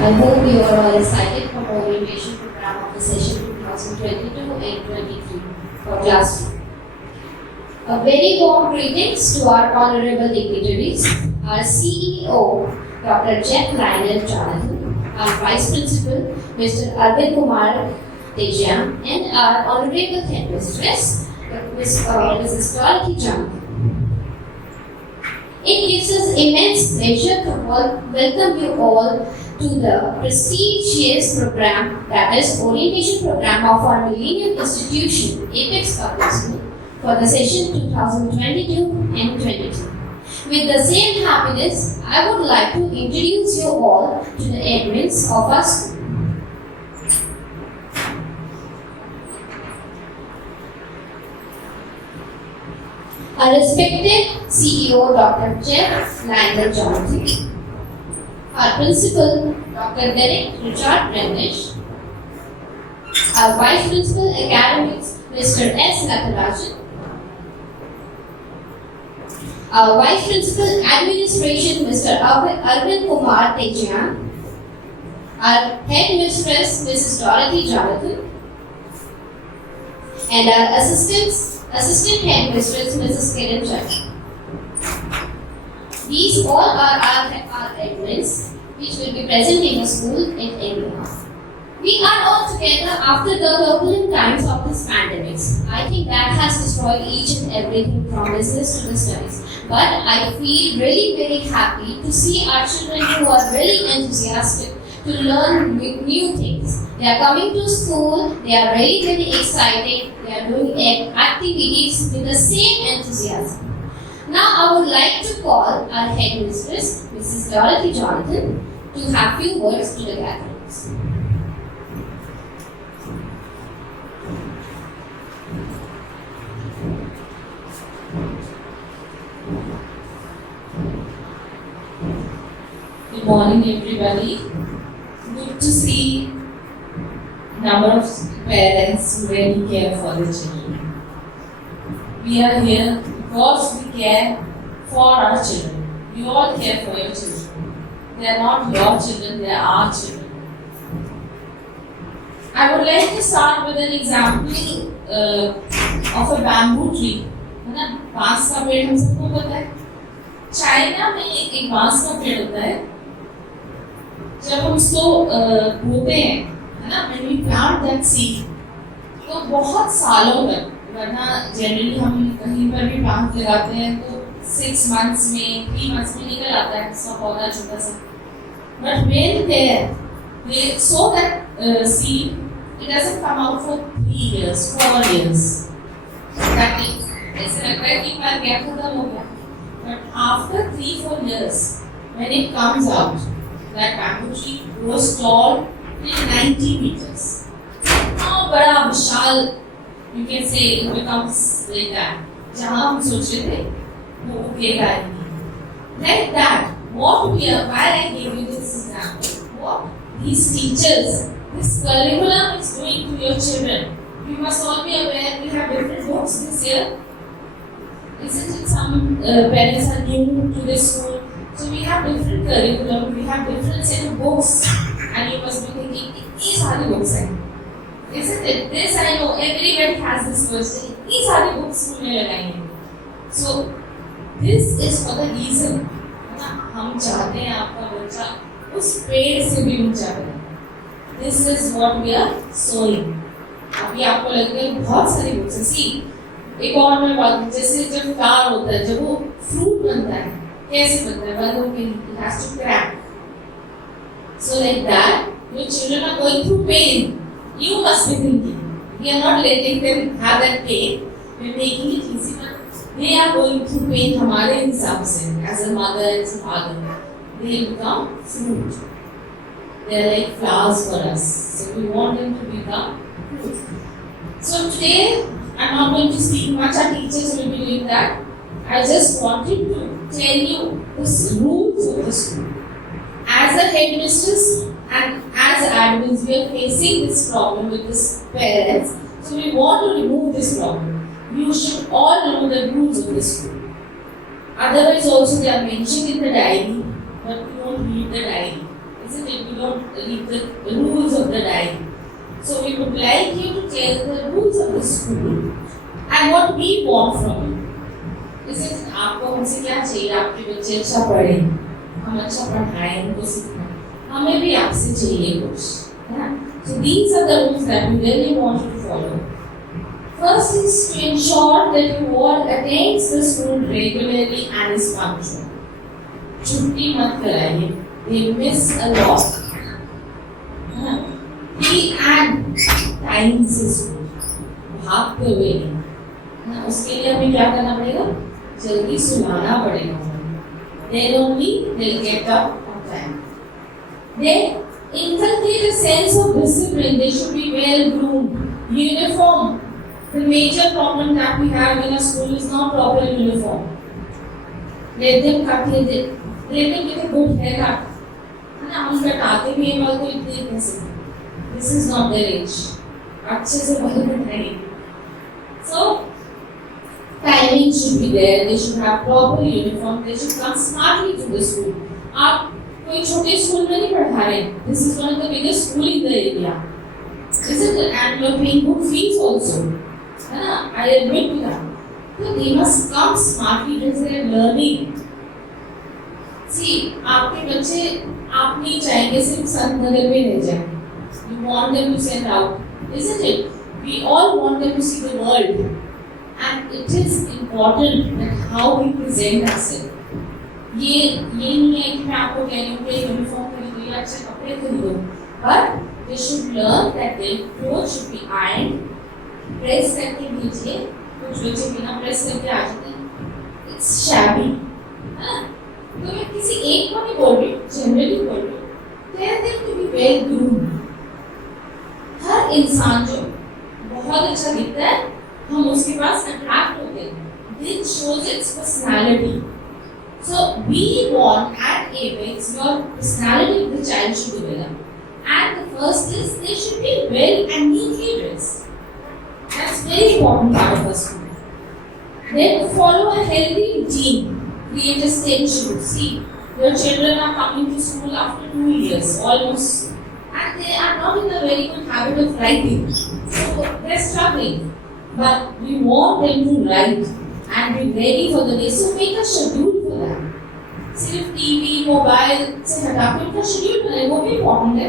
I hope you are all excited for the orientation program of the session 2022 and 23 for class 2. A very warm greetings to our honorable dignitaries, our CEO, Dr. Jeff Lionel Jonathan, our Vice Principal, Mr. Arvind Kumar Tejian, and our honorable headmistress, Mrs. Dorothy Jonathan. It gives us immense pleasure to welcome you all to the prestigious program, that is orientation program of our Millennium Institution, Apex Public School, for the session 2022 and 23. With the same happiness, I would like to introduce you all to the admins of our school. Our respected CEO, Dr. Jeff Lionel Jonathan. Our Principal, Dr. Derek Richard Bremnish. Our Vice Principal Academics, Mr. S. Natharajan. Our Vice Principal Administration, Mr. Arvind Kumar Tejian. Our Headmistress, Mrs. Dorothy Jonathan. And our Assistant Headmistress, Mrs. Kiran Chand. These all are our admins which will be present in the school at every hour. We are all together after the turbulent times of this pandemic. I think that has destroyed each and everything from business to the studies. But I feel really very happy to see our children who are really enthusiastic to learn new things. They are coming to school, they are really very excited, they are doing activities with the same enthusiasm. Now I would like to call our headmistress, Mrs. Dorothy Jonathan, to have few words to the gatherings. Good morning, everybody. Good to see number of parents who really care for their children. We are here because we care for our children. We all care for your children. They are not your children, they are our children. I would like to start with an example of a bamboo tree. है ना, बांस का पेड़ हम सबको पता है. China में एक बांस का पेड़ होता है. जब हम उसको बोते हैं, है ना, when we plant that seed, तो बहुत सालों तक, वरना जनरली हम कहीं पर भी प्लांट लगाते हैं तो 6 months में 3 months में निकल आता है उसका पौधा छोटा सा. But when they sow that seed, it doesn't come out for 3 years, 4 years. That is, ऐसे लगता है कि मेरा गैप खत्म हो गया. But after 3-4 years, when it comes out, that bamboo tree grows tall till 90 meters. How बड़ा विशाल, you can say it becomes like that. जहाँ हम सोच रहे थे वो उगेगा ही नहीं. Like that, what we are, why I gave you this example, what these teachers, this curriculum is doing to your children. You must all be aware we have different books this year. Isn't it some parents are new to this school? So we have different curriculum, we have different set of books, and you must be thinking, these are the books. Isn't it? This I know, everybody has this question. These are the books we are learning. So this is for the reason. हम चाहते हैं आपका बच्चा उस पेड़ से भी ऊंचा बने. This is what we are sowing. अभी आपको लगता है बहुत सारी बुक्स हैं. सी एक और मैं बात, जैसे जब फ्लावर होता है, जब वो फ्रूट बनता है, कैसे बनता है? बंद होके it has to crack. So like that, your children are going through pain. You must be thinking, we are not letting them have that pain. We are making it easy, but they are going through pain. हमारे हिसाब से, as a mother, as a father, they become fruit. They are like flowers for us. So we want them to become fruit. So today, I'm not going to speak much. Our teachers will be doing that. I just wanted to tell you the rules of the school. As a headmistress and as admins, we are facing this problem with these parents. So we want to remove this problem. You should all know the rules of the school. Otherwise, also they are mentioned in the diary, but we don't read the diary. isn't it? We don't read the rules of the diary. So we would like you to tell the rules of the school and what we want from you. Isn't it? आपको हमसे क्या चाहिए? आपके बच्चे अच्छा पढ़े, हम अच्छा पढ़ाएं, उनको सिखाएं, हमें भी आपसे चाहिए कुछ, है ना? So these are the rules that we really want you to follow. First is to ensure that your ward attends the school regularly and is punctual. छुट्टी मत कराइए, they miss a lot. Be at time से school, भागते हुए नहीं, उसके लिए हमें क्या करना पड़ेगा? जल्दी सुलाना पड़ेगा. Then only they'll get up on time. Then inculcate a sense of discipline. They should be well groomed, uniform. The major problem that we have in a school is not proper uniform. Let them cut it. Let them get a good haircut. ना हम कटाते भी हैं बाल को इतने कैसे? This is not their age. अच्छे से बाल कटाएंगे. So timing should be there. They should have proper uniform. They should come smartly to the school. आप कोई छोटे स्कूल में नहीं पढ़ा रहे. This is one of the biggest school in the area. Isn't it? And you are paying good fees also. है ना? I admit to that. So they must come smartly because they are learning. See, आपके बच्चे आप नहीं चाहेंगे सिर्फ संत नगर में रह जाएं. You want them to send out, isn't it? We all want them to see the world, and it is important that how we present ourselves. ये नहीं है कि मैं आपको कह रही हूँ कि यूनिफॉर्म खरीदो या अच्छे कपड़े खरीदो, but they should learn that their clothes should be ironed, press करके भेजिए. कुछ बच्चे बिना प्रेस करके आ जाते हैं. It's shabby, हाँ? तो मैं किसी एक को नहीं बोल रही, जनरली बोल रही हूँ. Tell them to be well groomed. हर इंसान जो बहुत अच्छा दिखता है, हम उसके पास अट्रैक्ट होते हैं. This shows its personality. So we want at Apex your personality of the child should develop. And the first is they should be well and neatly dressed. That's very important part of the school. Then follow a healthy routine. Create a schedule. See, your children are coming to school after 2 years almost, and they are not in a very good habit of writing. So they're struggling. But we want them to write and be ready for the day. So make a schedule for that. सिर्फ TV mobile से हटाकर उनका schedule बनाए, वो भी important है.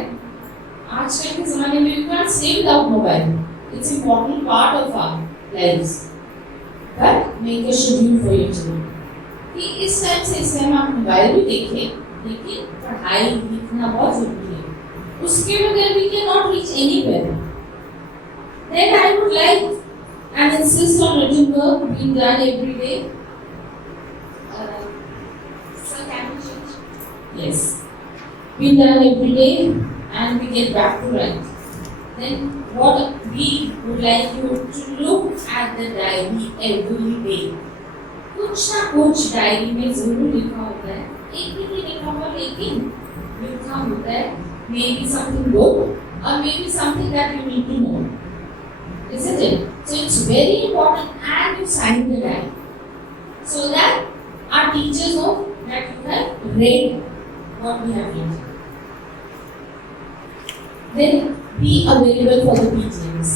आजकल के ज़माने में we can't stay without mobile. It's important part of our lives. But make a schedule for your children. कि इस टाइम से इस टाइम आप मोबाइल भी देखें, लेकिन पढ़ाई लिखना बहुत जरूरी है. उसके बगैर we cannot reach anywhere. Then I would like and insist on written work being done every day. Sir, can you change? Yes. Being done every day and we get back to write. Then what we would like you to look at the diary every day. कुछ ना कुछ diary में जरूर लिखा होता है. एक भी नहीं लिखा हुआ लेकिन लिखा होता है. Maybe something good or maybe something that you need to know. Isn't it? So it's very important and you sign the diary so that our teachers know that you have read what we have written. Then be available for the PTMs.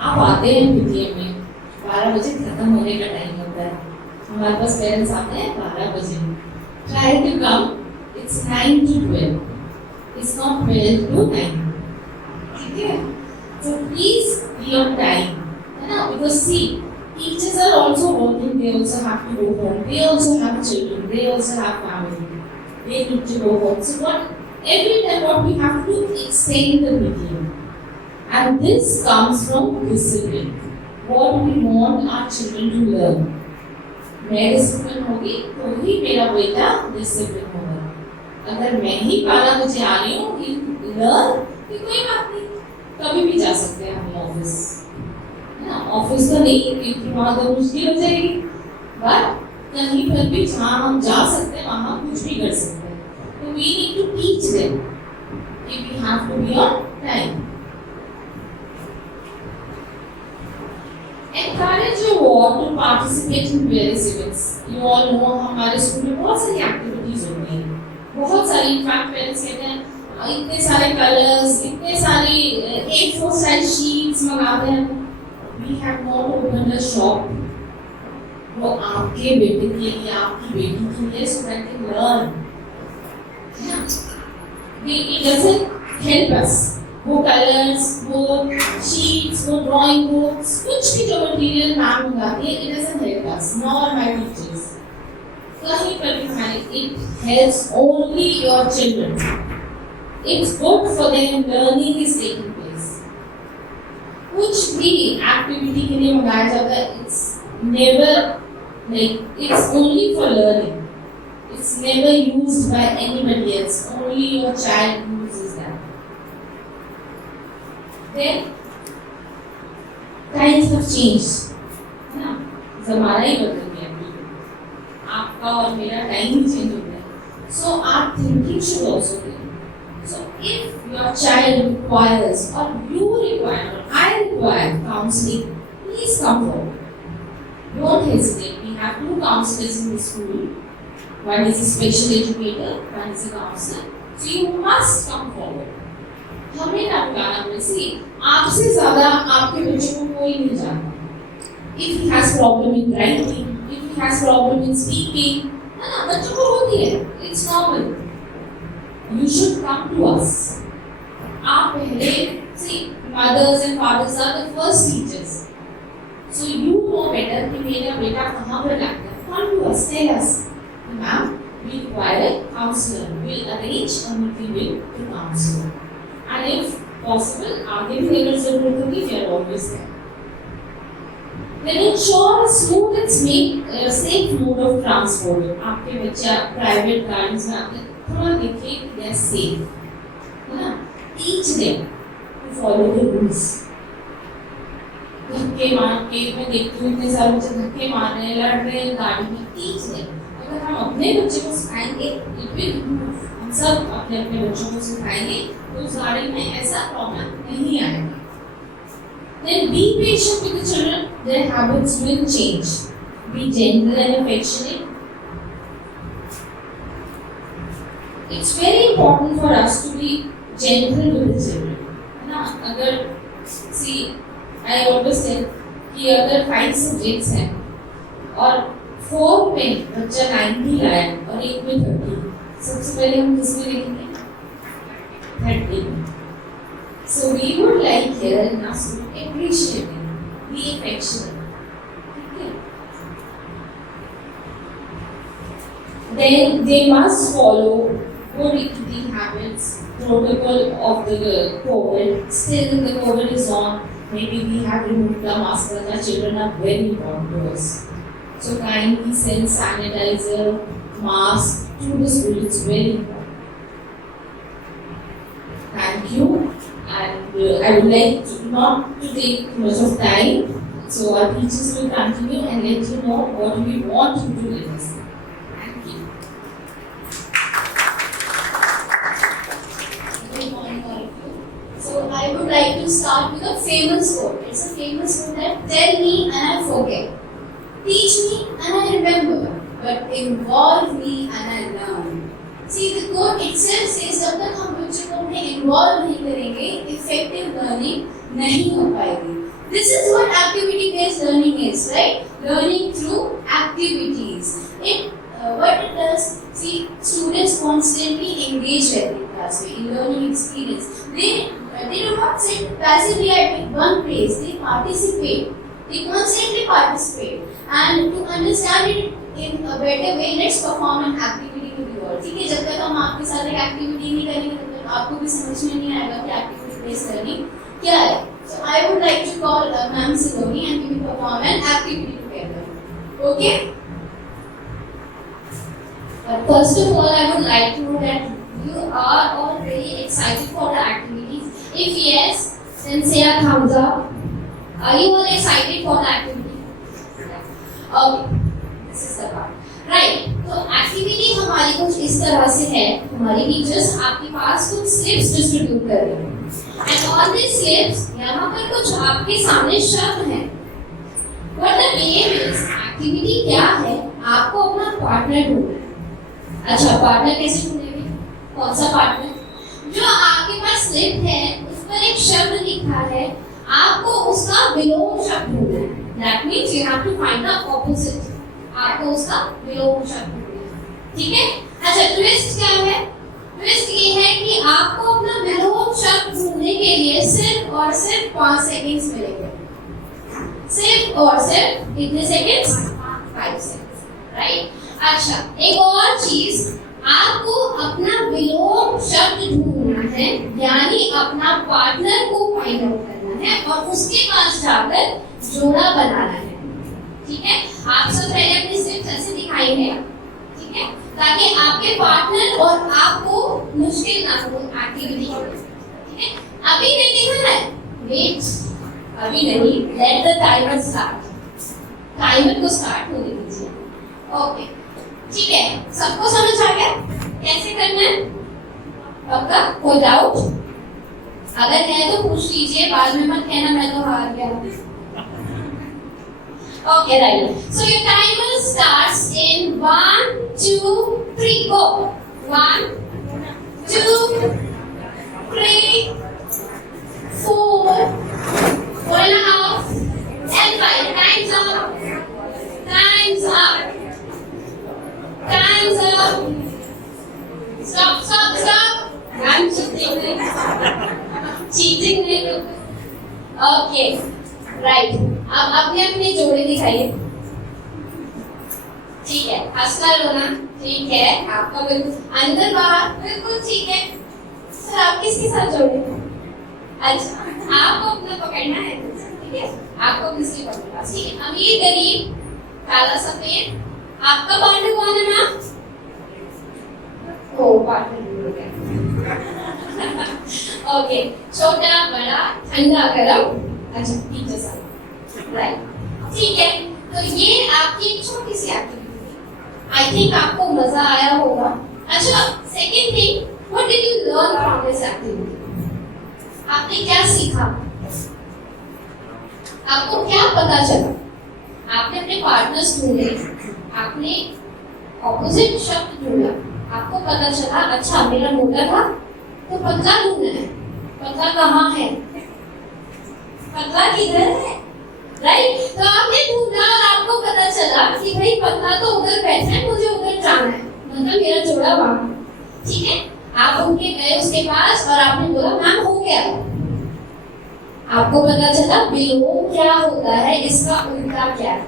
आप आते हैं PTM में 12 बजे खत्म होने का time होता है. हमारे पास पेरेंट्स आते हैं 12 बजे. Try to come. It's 9 to 12. It's not 12 to 9. ठीक है? So please be on time. है ना? Because see, teachers are also working. They also have to go home. They also have children. They also have family. They need to go home. So every time what we have to extend the PTM. And this comes from discipline. What we want our children to learn. मैं discipline होगी तो ही मेरा बेटा discipline होगा. अगर मैं ही 12 बजे आ रही हूँ कि लर्न कि कोई बात नहीं, कभी भी जा सकते हैं हम ऑफिस. ना ऑफिस तो नहीं क्योंकि वहाँ तो मुश्किल हो जाएगी, बट कहीं पर भी जहाँ हम जा सकते हैं वहाँ कुछ भी कर सकते हैं. तो we need to teach them कि we have to be on time. Encourage your ward to participate in various events. You all know हमारे स्कूल में बहुत सारी एक्टिविटीज होती हैं. बहुत सारी इनफैक्ट पेरेंट्स कहते हैं इतने सारे कलर्स, इतने सारी A4 साइज शीट्स मंगाते हैं। We have not open a shop वो आपके बेटे के लिए, आपकी बेटी के लिए, so that they learn. It doesn't help us वो कलर्स, वो शीट्स, वो ड्राइंग बुक्स, कुछ भी जो मटेरियल मैम मंगाती है, it doesn't help us nor my teachers. कहीं पर भी हमारे it helps only your children. It's good for them, learning is taking place. कुछ भी एक्टिविटी के लिए मंगाया जाता है, it's never like it's only for learning. It's never used by anybody else. Only your child uses that. Then times have changed. है ना? ज़माना ही बदल गया। आपका और मेरा टाइम ही चेंज हो गया। So our thinking should also be. So if your child requires or you require or I require counseling, please come forward. Don't hesitate. We have 2 counselors in the school. One is a special educator, one is a counselor. So you must come forward. हमें ना बुलाना वैसे आपसे ज़्यादा आपके बच्चे को कोई नहीं जानता। If he has problem in writing, if he has problem in speaking, है ना, बच्चों को होती है, it's normal. You should come to us. आप पहले see mothers and fathers are the first teachers. So you know better कि मेरा बेटा कहाँ पर लगता है. Come to us, tell us. Ma'am, we require a counselor. We'll arrange a meeting with the counselor. And if possible, आगे भी अगर जरूरत होगी, we are always there. Then ensure a smooth and safe mode of transport. आपके बच्चा private गाड़ियों में आते हैं, थोड़ा देखिए कि they are safe, है ना? Teach them to follow the rules. धक्के मार के मैं देखती हूँ इतने सारे बच्चे धक्के मार रहे हैं, लड़ रहे हैं गाड़ी में। Teach them. अगर हम अपने बच्चे को सिखाएंगे, it will improve. हम सब अपने अपने बच्चों को सिखाएंगे, तो उस गाड़ी में ऐसा प्रॉब्लम नहीं आएगा। Then be patient with the children. Their habits will change. Be gentle and affectionate. It's very important for us to be gentle with the children. है ना? अगर see, I always say कि अगर 5 subjects हैं और 4 में बच्चा 90 लाए और 1 में 30, सबसे पहले हम किसमें लिखेंगे? 30 में। So we would like here in us to appreciate them, be affectionate. Okay. Then they must follow good eating habits, protocol of the COVID. Still the COVID is on. Maybe we have removed the mask, but our children are very important to us. So kindly send sanitizer, mask to the school. It's very important. Thank you. And I would like to not to take much of time. So our teachers will continue and let you know what we want you to do with us. So I would like to start with a famous quote. It's a famous quote that tell me and I forget, teach me and I remember, but involve me and I learn. See, the quote itself says जब तक हम बच्चे को अपने involve नहीं करेंगे, effective learning नहीं हो पाएगी. This is what activity-based learning is, right? Learning through activities. What it does, see, students constantly engage with the class in learning experience. They do not sit passively at one place. They participate. They constantly participate. And to understand it in a better way, let's perform an activity with you all. ठीक है, जब तक हम आपके साथ एक activity नहीं करेंगे, तब तक आपको भी समझ में नहीं आएगा कि activity-based learning क्या है. So I would like to call Ma'am Sidoni and we will perform an activity together. Okay? First of all, I would like to know that you are all very excited for the activities. If yes, then say a thumbs up. Are you all excited for the activity? Okay, this is the part. Right. तो activity हमारी कुछ इस तरह से है. हमारी teachers आपके पास कुछ स्लिप्स डिस्ट्रीब्यूट कर रहे हैं. And on these slips, यहाँ पर कुछ आपके सामने शब्द हैं. What the name is? Activity क्या है? आपको अपना पार्टनर ढूंढना है. अच्छा, पार्टनर कैसे ढूंढेंगे? कौन सा पार्टनर? जो आपके पास स्लिप है उस पर एक शब्द लिखा है, आपको उसका विलोम शब्द ढूंढना है। That means you have to find the opposite, आपको उसका विलोम शब्द ढूंढना है। ठीक है? अच्छा, ट्विस्ट क्या है? ट्विस्ट ये है कि आपको अपना विलोम शब्द ढूंढने के लिए सिर्फ और सिर्फ 5 सेकंड्स मिलेंगे। सिर्फ और सिर्फ कितने सेकंड्स? 5 seconds, right? अच्छा, एक और चीज, आपको अपना विलोम शब्द ढूंढना है, यानी अपना पार्टनर को फाइंड आउट करना है और उसके पास जाकर जोड़ा बनाना है। ठीक है? आप सब पहले अपनी स्टेप्स ऐसे दिखाई है, ठीक है, ताकि आपके पार्टनर और आपको मुश्किल ना हो एक्टिविटी करने। ठीक है? अभी नहीं लिखना है, वेट, अभी नहीं, let the timer start. Timer को स्टार्ट होने दीजिए। ओके, ठीक है, सबको समझ आ गया कैसे करना है? पक्का? कोई डाउट? अगर है तो पूछ लीजिए, बाद में मत कहना मैं तो हार गया। Okay, right. So your timer starts in 1, 2, 3, go. 1, 2, 3, 4, 4.5, and 5. Time's up. Time's up. Time's up. Stop, stop, stop. I'm cheating. Cheating नहीं। Okay, right. अब अपने अपने जोड़े दिखाइए। ठीक है, हंसना रोना ठीक है, आपका बिल्कुल अंदर बाहर बिल्कुल ठीक है। सर आप किसके साथ जोड़े? अच्छा, आपको अपना पकड़ना है, ठीक है, आपको किसकी पकड़ना? ठीक है, अमीर गरीब काला सफेद, आपका पार्टनर कौन है मैम? ओ पार्टनर हो गया। ओके, छोटा बड़ा ठंडा गरम, अच्छा टीचर साहब, राइट, ठीक है। तो ये आपकी एक छोटी सी एक्टिविटी थी। आई थिंक आपको मजा आया होगा। अच्छा, second thing, what did you learn from this activity? आपने क्या सीखा? आपको क्या पता चला? आपने अपने पार्टनर्स ढूंढे, आपने ऑपोजिट शब्द ढूंढा, आपको पता चला अच्छा मेरा मोटा था तो पतला ढूंढना है। पतला कहाँ है? पतला किधर है? राइट, तो आपने ढूंढा और आपको पता चला कि भाई पतला तो उधर बैठा है, मुझे उधर जाना है, मतलब मेरा जोड़ा वहां। ठीक है, आप उनके गए उसके पास और आपने बोला मैम हो गया। आपको पता चला विलोम क्या होता है, इसका उल्टा क्या है।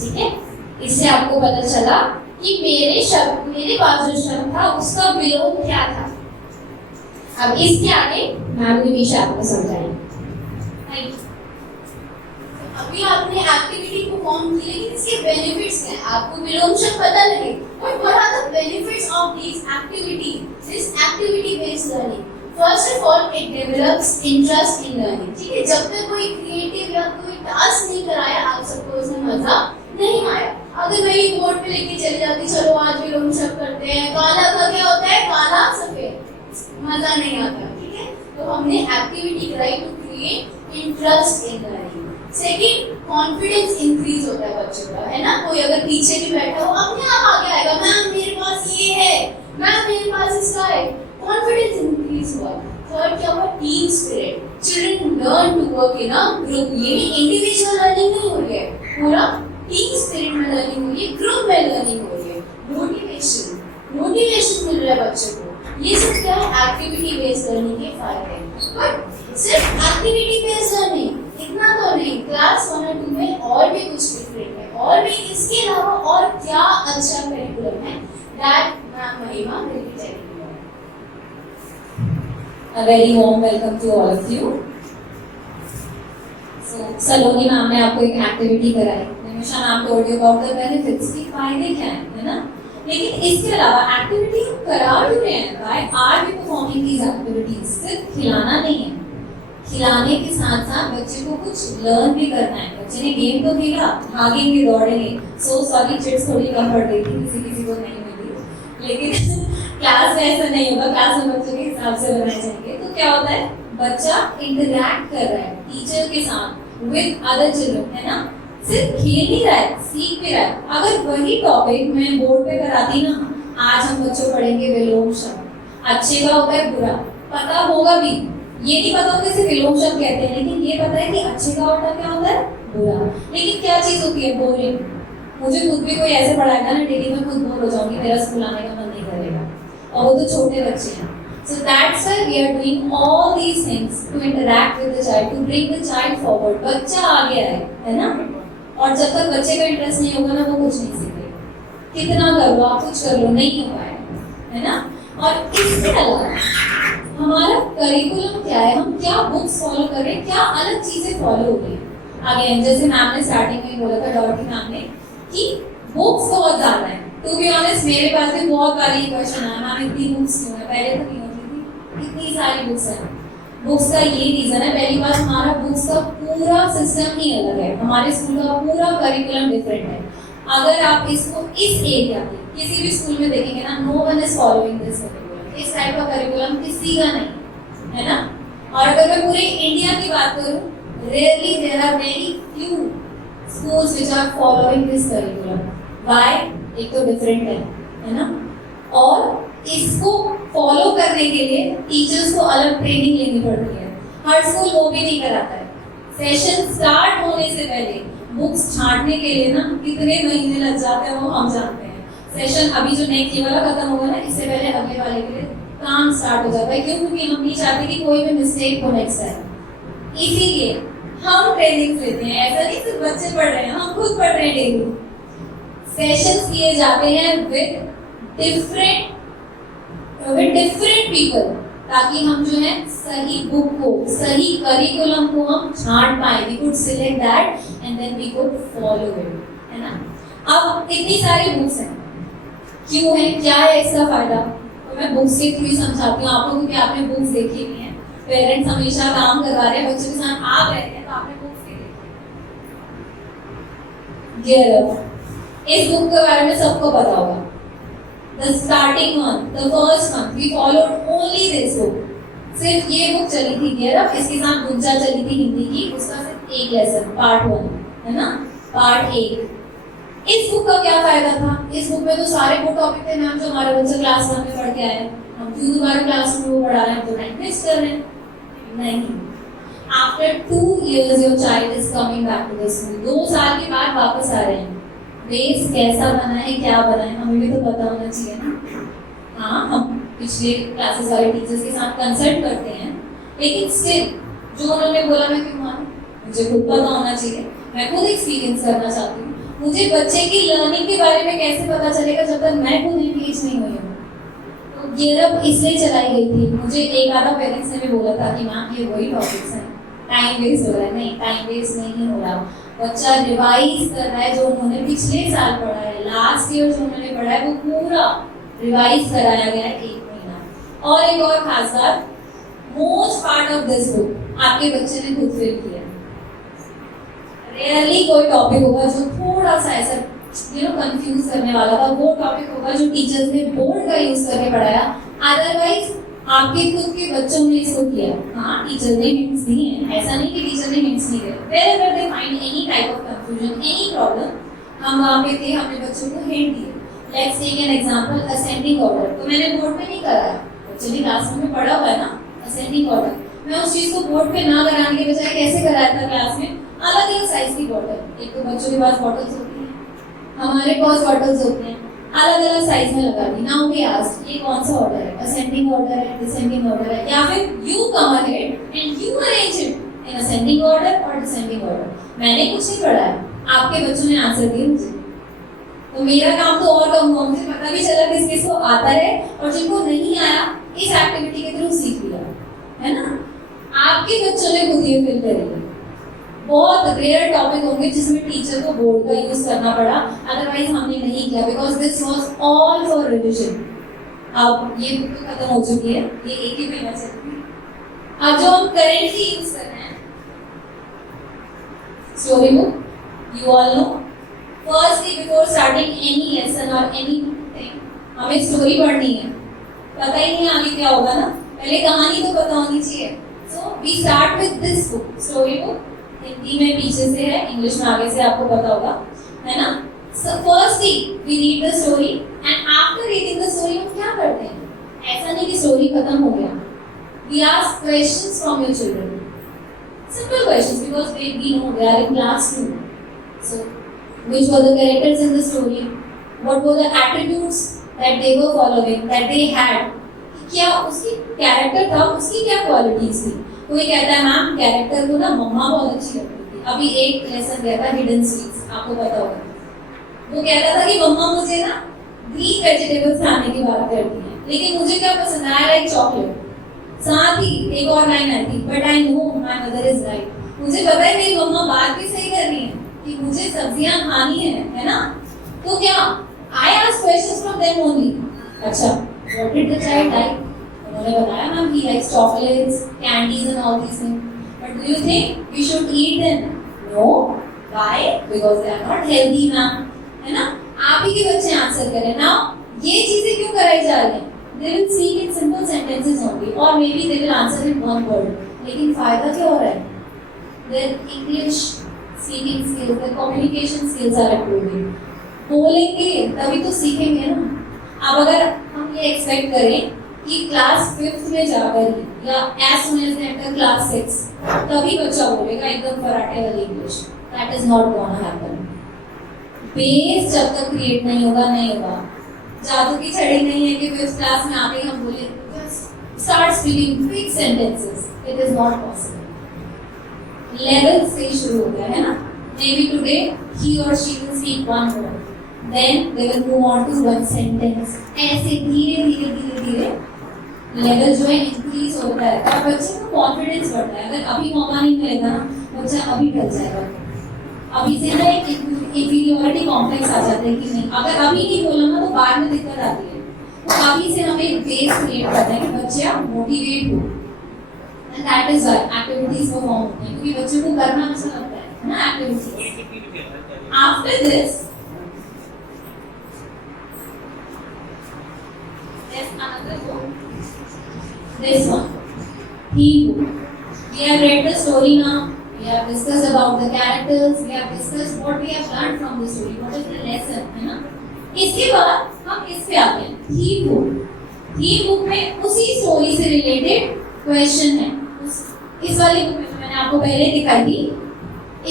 ठीक है, इससे आपको पता चला कि मेरे पास जो शब्द था उसका विलोम क्या था। अब इसके आगे मैम ने विषय आपको समझाएंगे। Thank you. अभी आपने एक्टिविटी परफॉर्म की, लेकिन इसके बेनिफिट्स हैं, आपको विलोम शब्द पता लगे। What are the benefits of this activity based learning? First of all, it develops interest in learning. ठीक है, जब तक कोई क्रिएटिव या कोई टास्क नहीं कराया, आप सबको उसमें मजा नहीं आया। अगर मैं ये बोर्ड पे लिख के चली जाती, चलो आज विलोम शब्द करते हैं, काला का क्या होता है? काला सफेद, मजा नहीं आता। ठीक है, तो हमने एक्टिविटी कराई to create interest in learning. Second, confidence increase होता है बच्चों का, है ना? कोई अगर पीछे भी बैठा हो अपने आप आगे आएगा, मैम मेरे पास ये है, मैम मेरे पास इसका है, कॉन्फिडेंस इंक्रीज हुआ। थर्ड क्या हुआ? Team spirit, children learn to work in a group. ये भी इंडिविजुअल लर्निंग नहीं हो रही है, पूरा टीम स्पिरिट में लर्निंग हो रही है, ग्रुप में लर्निंग हो रही है। मोटिवेशन मिल रहा है बच्चों को। ये सब क्या है? एक्टिविटी बेस्ड लर्निंग के फायदे हैं। बट सिर्फ एक्टिविटी बेस्ड लर्निंग इतना तो नहीं, क्लास 1 और 2 में और भी कुछ डिफरेंट है, और भी इसके अलावा और क्या अच्छा करिकुलम है, दैट मैम महिमा will be telling you. A very warm welcome to all of you. So, Saloni ma'am ने आपको एक एक्टिविटी कराई। Nimisha ma'am told you about the benefits, कि फायदे क्या हैं, है ना? लेकिन इसके अलावा एक्टिविटी हम करा भी रहे हैं। Why are we performing these activities? सिर्फ खिलाना नहीं है, खिलाने के साथ साथ बच्चे को कुछ लर्न भी करना है। बच्चे ने गेम तो खेला, भागेंगे दौड़ेंगे। सो सॉरी, चिट्स थोड़ी कम पड़ गई थी, किसी को नहीं मिली, लेकिन क्लास में ऐसा नहीं होगा, क्लास में बच्चों के हिसाब से बनाए जाएंगे। तो क्या होता है, बच्चा इंटरैक्ट कर रहा है टीचर के साथ, विद अदर चिल्ड्रन, है ना? सिर्फ खेल नहीं रहा है, सीख भी रहा है। अगर वही टॉपिक मैं बोर्ड पे कराती ना, आज हम बच्चों पढ़ेंगे विलोम शब्द, अच्छे का होता है बुरा, पता होगा भी, ये नहीं पता होगा सिर्फ विलोम शब्द कहते हैं, लेकिन ये पता है कि अच्छे का होता क्या होता है बुरा। लेकिन क्या चीज होती है बोरिंग। मुझे खुद भी कोई ऐसे पढ़ाएगा ना डेली, मैं खुद बोर हो जाऊंगी, मेरा स्कूल आने का मन नहीं करेगा, और वो तो छोटे बच्चे हैं। So that's why we are doing all these things to interact with the child, to bring the child forward. बच्चा आगे आए, है ना? और जब तक बच्चे का इंटरेस्ट नहीं होगा ना, वो कुछ नहीं सीखेगा। कितना कर लो आप, कुछ कर लो, नहीं हो पाएगा, है ना? और इसके अलावा हमारा करिकुलम क्या है, हम क्या बुक्स फॉलो कर रहे हैं, क्या अलग चीजें फॉलो हो रही हैं। आगे जैसे मैम ने स्टार्टिंग में बोला था, डॉक्टर मैम ने, कि बुक्स बहुत ज्यादा है। टू बी ऑनेस्ट मेरे पास भी बहुत बार ये क्वेश्चन आया, मैम इतनी बुक्स क्यों है, पहले तो नहीं होती थी, इतनी सारी बुक्स हैं। बुक्स का ये रीजन है, पहली बात हमारा बुक्स का पूरा सिस्टम ही अलग है, हमारे स्कूल का पूरा करिकुलम डिफरेंट है। अगर आप इसको इस एरिया में किसी भी स्कूल में देखेंगे ना, no one is following this curriculum, इस टाइप का करिकुलम किसी का नहीं है ना। और अगर मैं पूरे इंडिया की बात करूं, rarely there are very few schools which are following this curriculum. Why? एक तो डिफरेंट है ना, और इसको फॉलो करने के लिए टीचर्स को अलग ट्रेनिंग लेनी पड़ती है। हर स्कूल वो भी नहीं कराता है। सेशन स्टार्ट होने से पहले बुक्स छांटने के लिए ना कितने महीने लग जाते हैं वो हम जानते हैं। सेशन अभी जो नेक्स्ट ये वाला खत्म होगा ना, इससे पहले अगले वाले के लिए काम स्टार्ट हो जाता है। क्यों? क्योंकि हम नहीं चाहते कि कोई भी मिस्टेक हो नेक्स्ट टाइम। इसीलिए हम ट्रेनिंग लेते हैं। ऐसा नहीं सिर्फ बच्चे पढ़ रहे हैं, हम खुद पढ़ रहे हैं डेली। सेशंस किए जाते हैं विद डिफरेंट पीपल, ताकि हम जो है सही बुक को, सही करिकुलम को हम छांट पाए। We could select that and then we could follow it, है ना। अब इतनी सारी बुक्स हैं, क्यों है, क्या है इसका फायदा, तो मैं बुक्स के थ्रू ही समझाती हूँ आप लोगों की। आपने बुक्स देखी नहीं है, पेरेंट्स हमेशा काम करवा रहे हैं, बच्चों के साथ आप रह रहे हैं, तो आपने बुक्स भी देखी। गियर अप, इस बुक के बारे में सबको पता होगा। The starting one, the first one, we followed only this book. सिर्फ ये बुक चली थी गियर अप, इसके साथ गुंजा चली थी हिंदी की, उसका सिर्फ एक लेसन, पार्ट 1, है ना, पार्ट 1। इस बुक का क्या फायदा था? इस बुक में तो सारे वो टॉपिक थे मैम जो हमारे बच्चे क्लास 1 में पढ़ के आए। हम क्यों दोबारा क्लास में वो पढ़ा रहे हैं, तो टाइम वेस्ट कर रहे हैं? नहीं। After 2 years your child is coming back to the school. 2 साल के बाद वापस आ रहे हैं। बेस कैसा बना है, क्या बना है, हमें भी तो पता होना चाहिए ना। हाँ, हम पिछले क्लासेस वाले टीचर्स के साथ कंसल्ट करते हैं, लेकिन स्टिल जो उन्होंने बोला मैं क्यों मानूं, मुझे खुद पता होना चाहिए। मैं खुद एक्सपीरियंस करना चाहती हूँ। मुझे बच्चे की लर्निंग के बारे में कैसे पता चलेगा जब तक मैं खुद इंगेज नहीं हुई हूँ। तो गियर अप इसलिए चलाई गई थी। मुझे एक आधा पेरेंट्स ने भी बोला था कि मैम ये वही टॉपिक्स हैं, टाइम वेस्ट हो रहा है। नहीं, टाइम वेस्ट नहीं हो रहा, बच्चा रिवाइज कर रहा है जो उन्होंने पिछले साल पढ़ा है, लास्ट ईयर जो उन्होंने पढ़ा है वो पूरा रिवाइज कराया गया है 1 महीना। और एक और खास बात, most part of this book आपके बच्चे ने खुद फिल किया। रेयरली कोई टॉपिक होगा जो थोड़ा सा ऐसा कंफ्यूज करने वाला था, वो टॉपिक होगा जो टीचर्स ने बोर्ड का यूज करके पढ़ाया। अदरवाइज आपके खुद के बच्चों ने इसको किया। हाँ, टीचर ने हिंट्स दिए हैं, ऐसा नहीं कि टीचर ने हिंट्स नहीं दिए। Wherever they find any type of confusion, any problem, हम वहाँ पे थे, हमने बच्चों को हिंट दिए। Let's take an example, ascending order। तो मैंने बोर्ड पे नहीं कराया, बच्चे ने क्लास में पढ़ा हुआ है ना ascending order। मैं उस चीज को बोर्ड पे ना कराने के बजाय कैसे कराया था क्लास में, अलग अलग साइज की बॉटल। एक तो बच्चों के पास बॉटल्स होती हैं, हमारे पास बॉटल्स होते हैं, अलग अलग साइज में लगा दी। नाउ वी आस्क्ड ये कौन सा ऑर्डर है, असेंडिंग ऑर्डर है, डिसेंडिंग ऑर्डर है, या फिर you come ahead and you arrange it in ascending order और डिसेंडिंग ऑर्डर। मैंने कुछ नहीं पढ़ा है, आपके बच्चों ने आंसर दिए मुझे, तो मेरा काम तो और कम हुआ। मुझे पता भी चला किस किस को आता है, और जिनको नहीं आया इस एक्टिविटी के थ्रू सीख लिया, है ना। आपके बच्चों ने खुद ये फिल करेंगे। बहुत रेयर टॉपिक होंगे जिसमें टीचर को बोर्ड का यूज करना पड़ा, अदरवाइज हमने नहीं किया, because this was all for revision. अब ये बुक तो खत्म हो चुकी है, ये एक ही महीना चलती है। अब जो हम करेंटली यूज कर रहे हैं, story book, you all know, firstly before starting any lesson और एनीथिंग हमें स्टोरी पढ़नी है। पता ही नहीं आगे क्या होगा ना, पहले कहानी तो पता होनी चाहिए। So we start with this book, story book. Hindi में पीछे से है, इंग्लिश में आगे से आपको पता होगा, है ना। So firstly we read the story and after reading the story हम क्या करते हैं, ऐसा नहीं कि स्टोरी खत्म हो गया. We ask questions from your children. Simple questions because we know they are in class 2. So, which were the characters in the story? What were the attributes that they were following, that they had? क्या उसकी character था, उसकी क्या qualities थी? कोई कहता है ma'am character को ना मम्मा बहुत अच्छी लगती थी. अभी एक लेसन गया था हिडन स्वीट्स, आपको पता होगा. वो कहता था कि मम्मा मुझे ना ग्रीन वेजिटेबल्स खाने की बात करती हैं, लेकिन मुझे क्या पसंद है, आई लाइक चॉकलेट. साथ ही एक और लाइन आई थी, but I know my mother is right. मुझे पता है मेरी मम्मा बात भी सही कर रही है कि मुझे सब्जियां खानी है ना? तो क्या I ask questions from them only. अच्छा, what did the child like? उन्होंने बताया ma'am he likes chocolates, candies and all these things. But do you think we should eat them? No. Why? Because they are not healthy ma'am. है ना? आप ही के बच्चे answer करें ना. ये चीजें क्यों कराई जा रही हैं? They will speak in simple sentences only, or maybe they will answer in one word. लेकिन फायदा क्या हो रहा है? Their English speaking skills, their communication skills are improving. बोलेंगे तभी तो सीखेंगे ना. अब अगर हम ये एक्सपेक्ट करें कि क्लास 5th में जाकर या as soon as they enter class 6 तभी बच्चा बोलेगा एकदम फराटे वाली English. That is not gonna happen. Base जब तक क्रिएट नहीं होगा. जादू की छड़ी नहीं है कि 5th क्लास में आके हम बोले start speaking quick sentences. It is not possible. Level से शुरू हो गया है ना. Maybe today he or she will speak one word, then they will move on to one sentence. ऐसे धीरे लेवल जो है इंक्रीज होता है और बच्चे को कॉन्फिडेंस बढ़ता है. अगर अभी मौका नहीं मिलेगा ना, बच्चा अभी डर जाएगा. अभी से ना एक इंफीरियरिटी कॉम्प्लेक्स आ जाता है कि नहीं, अगर अभी नहीं बोला ना तो बाद में दिक्कत आती है. तो अभी से हमें एक बेस क्रिएट करना है कि बच्चे मोटिवेट हो. And that is why activities perform होते हैं, क्योंकि बच्चों को करना अच्छा लगता है ना activities. After this there's another book, this one, theme book. We have read the story now. We have discussed about the characters. We have discussed what we have learned from the story. What is the lesson, है ना? इसके बाद हम इस पे आते हैं theme book. Theme book में उसी स्टोरी से रिलेटेड क्वेश्चन है. इस वाली बुक में तो मैंने आपको पहले दिखाई थी,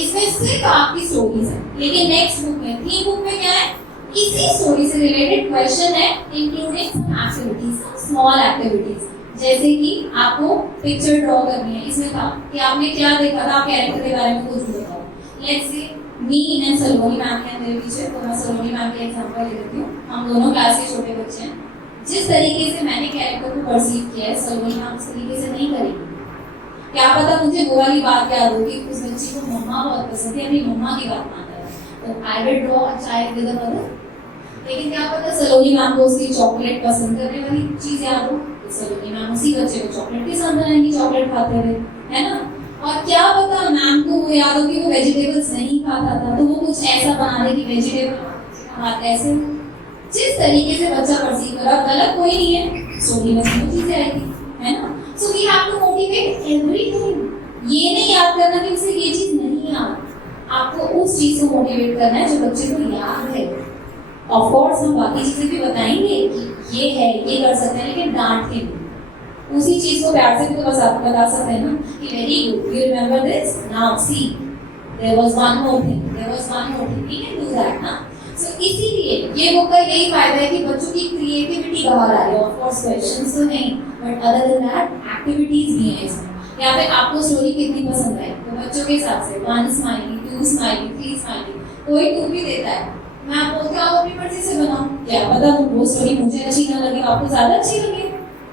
इसमें सिर्फ आपकी स्टोरीज है. लेकिन नेक्स्ट बुक में थीम बुक में क्या है, इसी स्टोरी से रिलेटेड क्वेश्चन है including some activities, small activities. जैसे कि आपको पिक्चर ड्रॉ करनी है. इसमें था कि आपने क्या देखा था, आप कैरेक्टर के बारे में कुछ बताओ. Let's say me and Saloni ma'am है मेरे पीछे, तो मैं सलोनी मैम का एग्जांपल ले लेती हूँ. हम दोनों क्लास के छोटे बच्चे हैं. जिस तरीके से मैंने कैरेक्टर को परसीव किया है, सलोनी मैम उस तरीके से नहीं करेगी. क्या पता मुझे वो वाली बात याद होगी, उस बच्ची को मम्मा बहुत पसंद है, अपनी मम्मा की बात मानता है, तो I will draw a child with a mother. लेकिन क्या पता सलोनी मैम को उसकी चॉकलेट पसंद करने वाली चीज याद हो, तो सलोनी मैम उसी बच्चे को चॉकलेट के साथ बनाएंगी, चॉकलेट खाते हुए, है ना. और क्या पता मैम को वो याद हो कि वो वेजिटेबल्स नहीं खाता था, तो वो कुछ ऐसा बना दे कि वेजिटेबल हाथ ऐसे. जिस तरीके से बच्चा परसीव करा, गलत कोई नहीं है, स्टोरी में सब चीजें आएगी, है ना. So we have to motivate everything. ये नहीं याद करना कि उसे ये चीज नहीं याद, आपको उस चीज को मोटिवेट करना है जो बच्चे को याद है. ऑफ कोर्स हम बाकी चीजें भी बताएंगे कि ये है, ये कर सकते हैं, लेकिन डांट के नहीं. उसी चीज को प्यार से भी तो बस आप बता सकते हैं ना कि very good, you remember this, now see there was one more thing, there was one more thing, we can do that ना. सो इसीलिए ये बुक का यही फायदा है कि बच्चों की क्रिएटिविटी बाहर आ रही है. ऑफ कोर्स क्वेश्चंस तो नहीं, but other than that activities भी हैं इसमें. यहाँ पे आपको स्टोरी कितनी पसंद है, तो बच्चों के हिसाब से 1 स्माइली, 2 स्माइली, 3 स्माइली, कोई 2 भी देता है. मैं आप बोलते हो आप अपनी मर्जी से बनाओ. क्या पता वो स्टोरी मुझे अच्छी ना लगे, आपको ज्यादा अच्छी लगे.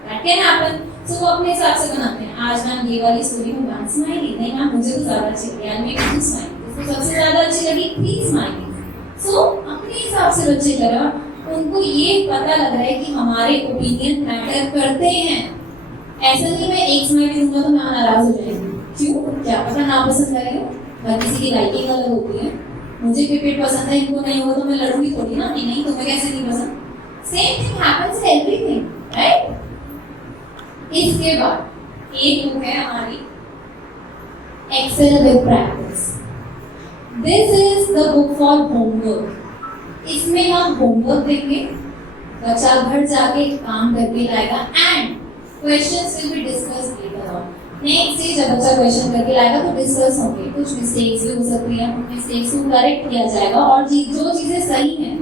That can happen. सो वो अपने हिसाब से बनाते हैं. आज मैम ये वाली स्टोरी में 1 स्माइली, नहीं मैम मुझे तो ज्यादा अच्छी लगी, आज मैं 2 स्माइली, उसको सबसे ज्यादा अच्छी लगी 3 स्माइली. सो अपने हिसाब से बच्चे करें. उनको ये पता लग रहा है कि हमारे ओपिनियन मैटर करते हैं. ऐसा नहीं मैं 1 स्माइली दूंगा तो मैं नाराज हो जाएगी. क्यों? क्या पता ना पसंद करेगा. हर किसी की लाइकिंग अलग होती है. मुझे क्रिकेट पसंद है, इनको नहीं होगा तो मैं लड़ूंगी थोड़ी ना कि नहीं तुम्हें कैसे नहीं पसंद. Same thing happens in everything, right. इसके बाद एक बुक है हमारी excel with practice. This is the book for homework. इसमें हम होमवर्क देंगे, बच्चा घर जाके काम करके लाएगा and questions will be discussed later on. Next day जब बच्चा क्वेश्चन करके लाएगा तो डिस्कस होंगे, कुछ मिस्टेक्स भी हो सकती हैं, उन मिस्टेक्स को करेक्ट किया जाएगा और जो चीजें सही हैं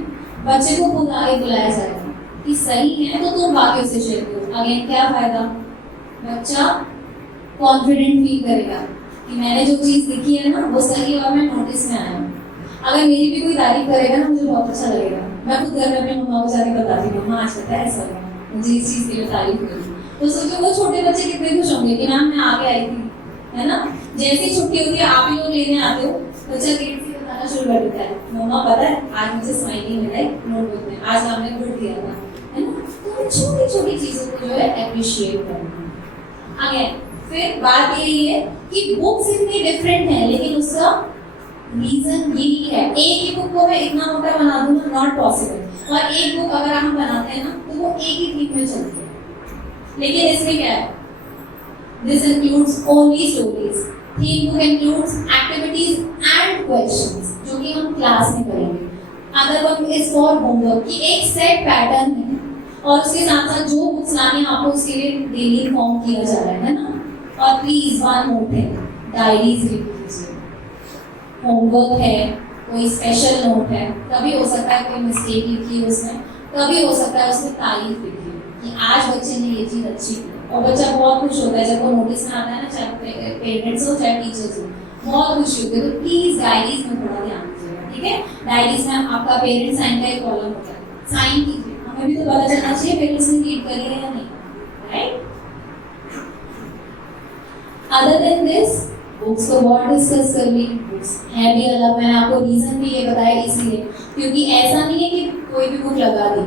बच्चे को खुद आगे बुलाया जाएगा कि सही है तो तुम बाकियों से शेयर करो। अगेन क्या फायदा, बच्चा कॉन्फिडेंट फील करेगा कि मैंने जो चीज लिखी है ना वो सही और मैं नोटिस में आया हूँ। अगर मेरी भी कोई तारीफ करेगा ना मुझे बहुत अच्छा लगेगा, मैं खुद घर में अपनी मम्मा को जाके बताती हूँ, मम्मा आज पता है ऐसा हुआ, मुझे इस चीज के लिए तारीफ करी। तो सोचो वो छोटे बच्चे कितने खुश होंगे कि मैम मैं आगे आई थी, है ना। जैसी छुट्टी होती है आप ही लोग लेने आते हो, बच्चा गेट से बताना शुरू कर देता है, मम्मा पता है आज मुझे स्माइली मिला है नोटबुक में, आज आपने गुड दिया था, है ना। तो छोटी छोटी चीजों को जो है अप्रिशिएट करना। आगे फिर बात यही है कि बुक्स इतनी डिफरेंट है लेकिन उसका रीजन यही है, एक ही बुक को मैं इतना मोटा बना दूं नॉट पॉसिबल, और एक बुक अगर हम बनाते हैं ना तो वो एक ही थीम में चलती है। लेकिन इसमें क्या है, this includes only stories, theme book includes activities and questions जो कि हम क्लास में करेंगे। Other one is for homework की एक सेट पैटर्न है और उसके साथ साथ जो बुक्स लानी है आपको उसके लिए डेली इन्फॉर्म किया जा रहा है ना। और please one more thing, diaries लिख लीजिए, होमवर्क है, कोई स्पेशल नोट है, कभी हो सकता है कोई मिस्टेक लिखी है उसमें, कभी हो सकता है उसमें तारीफ लिखी कि आज बच्चे ने ये चीज अच्छी की, और बच्चा बहुत खुश होता है जब वो नोटिस में आता है ना, चाहे पेरेंट्स हो चाहे टीचर्स हो, बहुत खुशी होती है। तो प्लीज डायरीज में थोड़ा ध्यान दीजिएगा, ठीक है। डायरीज में आपका पेरेंट्स साइन का एक कॉलम होता है, साइन कीजिए, हमें भी तो पता चलना चाहिए पेरेंट्स ने रीड करी है या नहीं, right. Other than this books को बहुत डिस्कस कर ली, बुक्स है भी अलग, मैंने आपको रीजन भी ये बताया इसलिए क्योंकि ऐसा नहीं है कि कोई भी बुक लगा दी,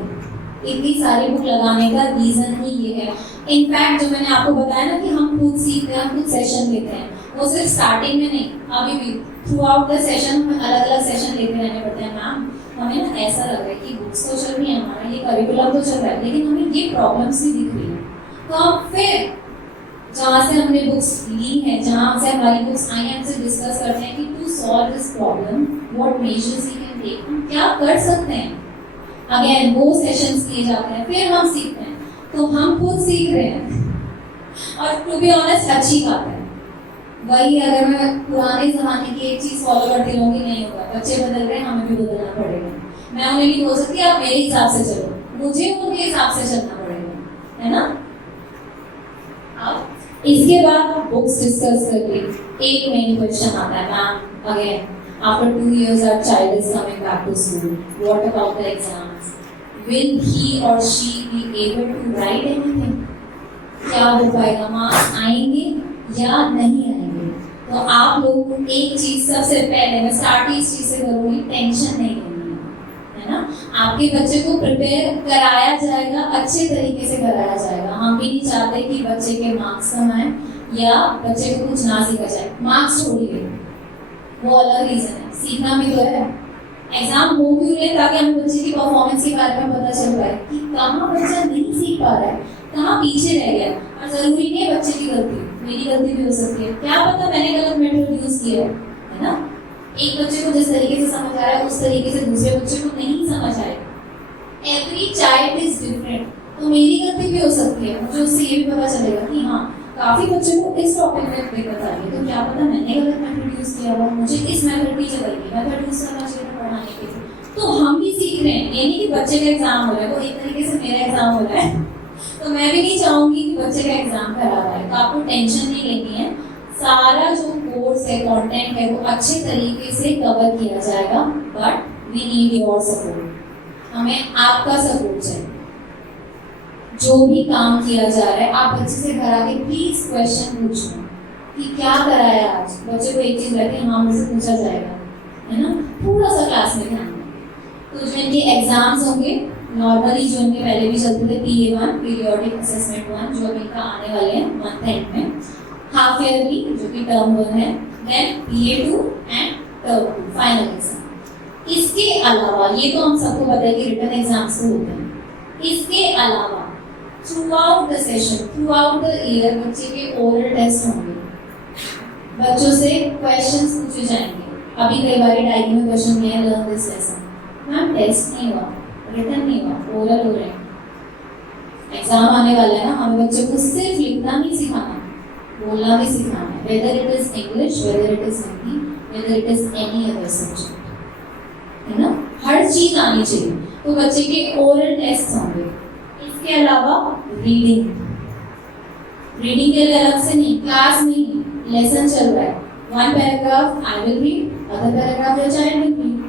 इतनी सारी बुक लगाने का रीजन ही ये है। इनफैक्ट जो मैंने आपको बताया ना कि हम खुद सीखते हैं, खुद सेशन लेते हैं, वो सिर्फ स्टार्टिंग में नहीं, अभी भी थ्रू आउट द सेशन हमें अलग अलग सेशन लेते रहने पड़ते हैं। मैम हमें ना ऐसा लग रहा है कि बुक्स तो चल रही है, हमारा ये करिकुलम तो चल रहा है, लेकिन हमें ये प्रॉब्लम्स भी दिख रही है। तो हम फिर जहाँ से हमने बुक्स ली हैं, जहाँ से हमारी बुक्स आई हैं, हमसे डिस्कस करते हैं कि to solve this problem what measures we can take, हम क्या कर सकते हैं। अगेन वो सेशंस किए जाते हैं, फिर हम सीखते हैं। तो हम खुद सीख रहे हैं और टू बी ऑनेस्ट अच्छी बात है। वही अगर मैं पुराने जमाने की एक चीज फॉलो करती रहूंगी नहीं होगा, बच्चे बदल रहे हैं, हमें भी बदलना पड़ेगा। मैं उन्हें नहीं बोल सकती आप मेरे हिसाब से चलो, मुझे उनके हिसाब से चलना पड़ेगा, है ना। अब इसके बाद आप बुक्स डिस्कस कर ली, एक मेन क्वेश्चन आता है ma'am again after 2 years our child is coming back to school, what about the exams, will he or she be able to write anything, क्या हो पाएगा, मार्क्स आएंगे या नहीं आएंगे। तो आप लोग एक चीज सबसे पहले मैं स्टार्ट इस चीज से करूंगी, टेंशन नहीं लेनी है ना। आपके बच्चे को प्रिपेयर कराया जाएगा, अच्छे तरीके से कराया जाएगा। हम भी नहीं चाहते कि बच्चे के मार्क्स कम आए या बच्चे को कुछ ना सीखा जाए, मार्क्स छोड़िए वो अलग रीजन है, सीखना भी तो है। एग्जाम हो क्यों रहे, ताकि हमें बच्चे की परफॉर्मेंस के बारे में पता चल पाए कि कहाँ बच्चा नहीं सीख पा रहा है, कहाँ पीछे रह गया। और जरूरी नहीं है बच्चे की गलती, मेरी गलती भी हो सकती है, क्या पता मैंने गलत मेथड यूज किया है ना। एक बच्चे को जिस तरीके से समझ आ रहा है उस तरीके से दूसरे बच्चे को नहीं समझ आएगा। एवरी चाइल्ड इज डिफरेंट, तो मेरी गलती भी हो सकती है, मुझे उससे ये भी पता चलेगा कि हाँ काफी बच्चों को इस टॉपिक में दिक्कत आ रही है, तो क्या पता मैंने गलत मेथड यूज किया हुआ, मुझे इस मेथड की जगह ये मेथड यूज करना चाहिए पढ़ाने के लिए। तो हम भी सीख रहे हैं, ये नहीं कि बच्चे का एग्जाम हो रहा है वो एक तरीके से मेरा एग्जाम हो रहा है तो मैं भी नहीं चाहूंगी कि बच्चे का एग्जाम खराब आए। तो आपको टेंशन नहीं लेनी है, सारा जो कोर्स है कंटेंट है वो अच्छे तरीके से कवर किया जाएगा, but we need your support, हमें आपका सपोर्ट चाहिए। जो भी काम किया जा रहा है आप बच्चे से घर आके प्लीज क्वेश्चन पूछना कि क्या कराया आज। बच्चे को एक चीज रहती है हाँ मुझसे पूछा जाएगा, है ना, थोड़ा सा क्लास में ध्यान दें। तो जो इनके एग्जाम्स होंगे नॉर्मली जो इनके पहले भी चलते थे PA1 पीरियोडिक असेसमेंट 1 जो अब इनका आने वाले हैं मंथ एंड में, हाफ ईयरली जो कि टर्म 1 है, then PA2 and term 2 final exam. इसके अलावा ये तो हम सबको पता है कि रिटन एग्जाम्स तो होते हैं, इसके अलावा throughout the session throughout the year बच्चे के ओरल टेस्ट होंगे, बच्चों से क्वेश्चंस पूछे जाएंगे। अभी कई बार डायरी में क्वेश्चन दिया है learn this lesson, ma'am test नहीं हुआ, रिटन नहीं हुआ, ओरल हो रहे हैं, एग्जाम आने वाला है ना, हमें बच्चों को सिर्फ लिखना नहीं सिखाना, बोलना भी सिखाना है, whether it is English, whether it is Hindi, whether it is any other subject, है ना, हर चीज आनी चाहिए। तो बच्चे के ओरल टेस्ट होंगे। इसके अलावा रीडिंग, रीडिंग के लिए अलग से नहीं, क्लास नहीं, लेसन चल रहा है, one paragraph I will read, other paragraph your child will read.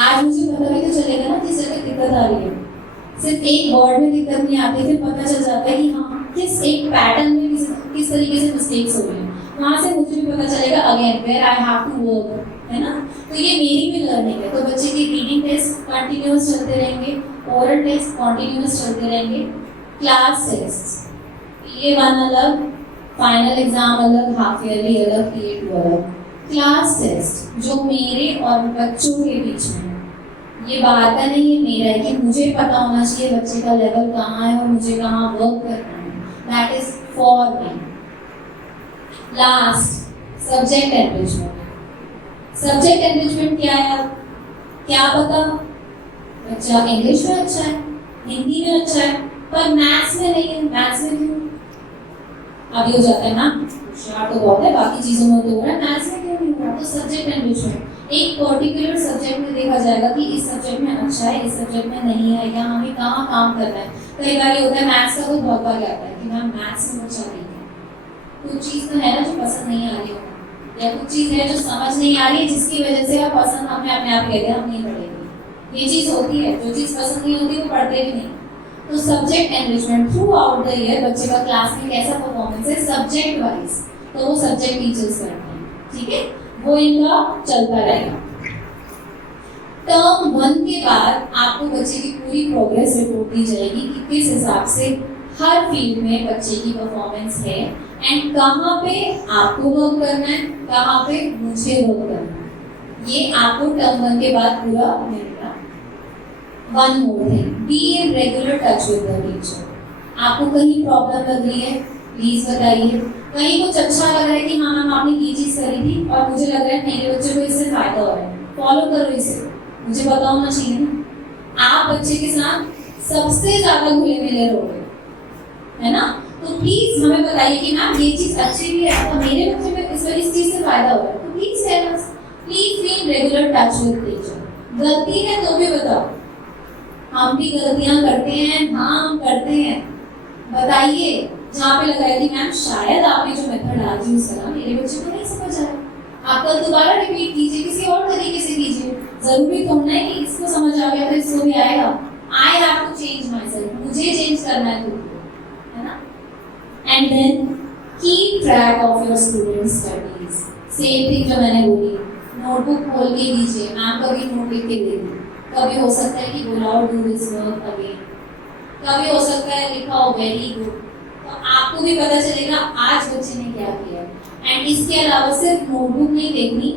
आज मुझे पता भी तो चलेगा ना किस जगह दिक्कत आ रही है, सिर्फ एक वर्ड में दिक्कत नहीं आती, फिर पता चल जाता है कि हाँ किस एक पैटर्न में किस तरीके से मिस्टेक्स हो रही हैं, वहां से मुझे भी पता चलेगा again where I have to work, है ना। तो ये मेरी भी लर्निंग है। तो बच्चे की रीडिंग टेस्ट कंटिन्यूअस चलते रहेंगे, ओरल टेस्ट कंटिन्यूअस चलते रहेंगे, क्लास टेस्ट ये वन अलग, फाइनल एग्जाम अलग, हाफ ईयरली अलग, PA2 अलग, क्लास टेस्ट जो मेरे और बच्चों के बीच में है। ये बात का नहीं, ये मेरा है कि मुझे पता होना चाहिए बच्चे का लेवल कहाँ है और मुझे कहाँ वर्क करना है, that is for me. Last subject enrichment. Subject enrichment क्या है? क्या पता बच्चा इंग्लिश में अच्छा है, हिंदी में अच्छा है, पर मैथ्स में नहीं है, मैथ्स में क्यों? अभी हो जाता है ना, होशियार तो बहुत है, बाकी चीजों में तो हो रहा है, मैथ्स में क्यों नहीं हो रहा? तो सब्जेक्ट एनरिचमेंट एक पर्टिकुलर सब्जेक्ट में देखा जाएगा कि इस सब्जेक्ट में अच्छा है, इस सब्जेक्ट में नहीं है, या हमें कहाँ काम करना है। कई बार ये होता है मैथ्स का, तो बहुत बार आता है कि मैम मैथ्स में अच्छा नहीं है, कुछ चीज तो है ना जो पसंद नहीं आ रही होगा, या कुछ चीज है जो समझ नहीं आ रही है जिसकी वजह से आप पसंद हमें अपने आप कहते हैं हम नहीं पढ़ेंगे। ये चीज होती है, जो चीज पसंद नहीं होती वो पढ़ते भी नहीं। तो subject enrichment through out the year बच्चे का क्लास में कैसा परफॉर्मेंस है सब्जेक्ट वाइज, तो वो सब्जेक्ट टीचर्स करते हैं, ठीक है, वो इनका चलता रहेगा। टर्म 1 के बाद आपको बच्चे की पूरी प्रोग्रेस रिपोर्ट दी जाएगी कि किस हिसाब से हर फील्ड में बच्चे की परफॉर्मेंस है एंड कहाँ पे आपको वर्क करना है, कहाँ पे मुझे वर्क करना है। ये आपको टर्म 1 के बाद पूरा मिलेगा। One more thing, B in regular touch with the teacher. आपको कहीं प्रॉब्लम लग रही है प्लीज बताइए, कहीं कुछ अच्छा लग रहा है कि हाँ मैम आपने ये चीज करी थी और मुझे लग रहा है मेरे बच्चे को इससे फायदा हो रहा है, फॉलो करो इसे, मुझे पता होना चाहिए ना। आप बच्चे के साथ सबसे ज्यादा घुले मिले रहोगे, है ना, तो प्लीज हमें बताइए कि मैम ये चीज अच्छी भी है और मेरे बच्चे में इस चीज से फायदा हो रहा है, तो please tell us, please be in regular touch with teacher. गलती है तो भी बताओ, हम भी गलतियां करते हैं, हाँ हम करते हैं, बताइए जहाँ पे लग रहा है कि मैम शायद आपने जो मेथड आज यूज करा मेरे बच्चे को नहीं समझ आया, आप कल दोबारा रिपीट कीजिए, किसी और तरीके से कीजिए। जरूरी तो नहीं कि इसको समझ आ गया तो इसको भी आएगा। I have to change myself, मुझे चेंज करना है खुद को, है ना। And then keep track of your students studies. Same thing जो मैंने बोली, नोटबुक खोल के लीजिए, मैम कभी नोट लिख के दे दी, कभी हो सकता है कि बोला और डू दिस वर्क अगेन, कभी हो सकता है लिखा हो वेरी गुड, तो आपको भी पता चलेगा आज बच्चे ने क्या किया। एंड इसके अलावा सिर्फ नोटबुक नहीं देखनी,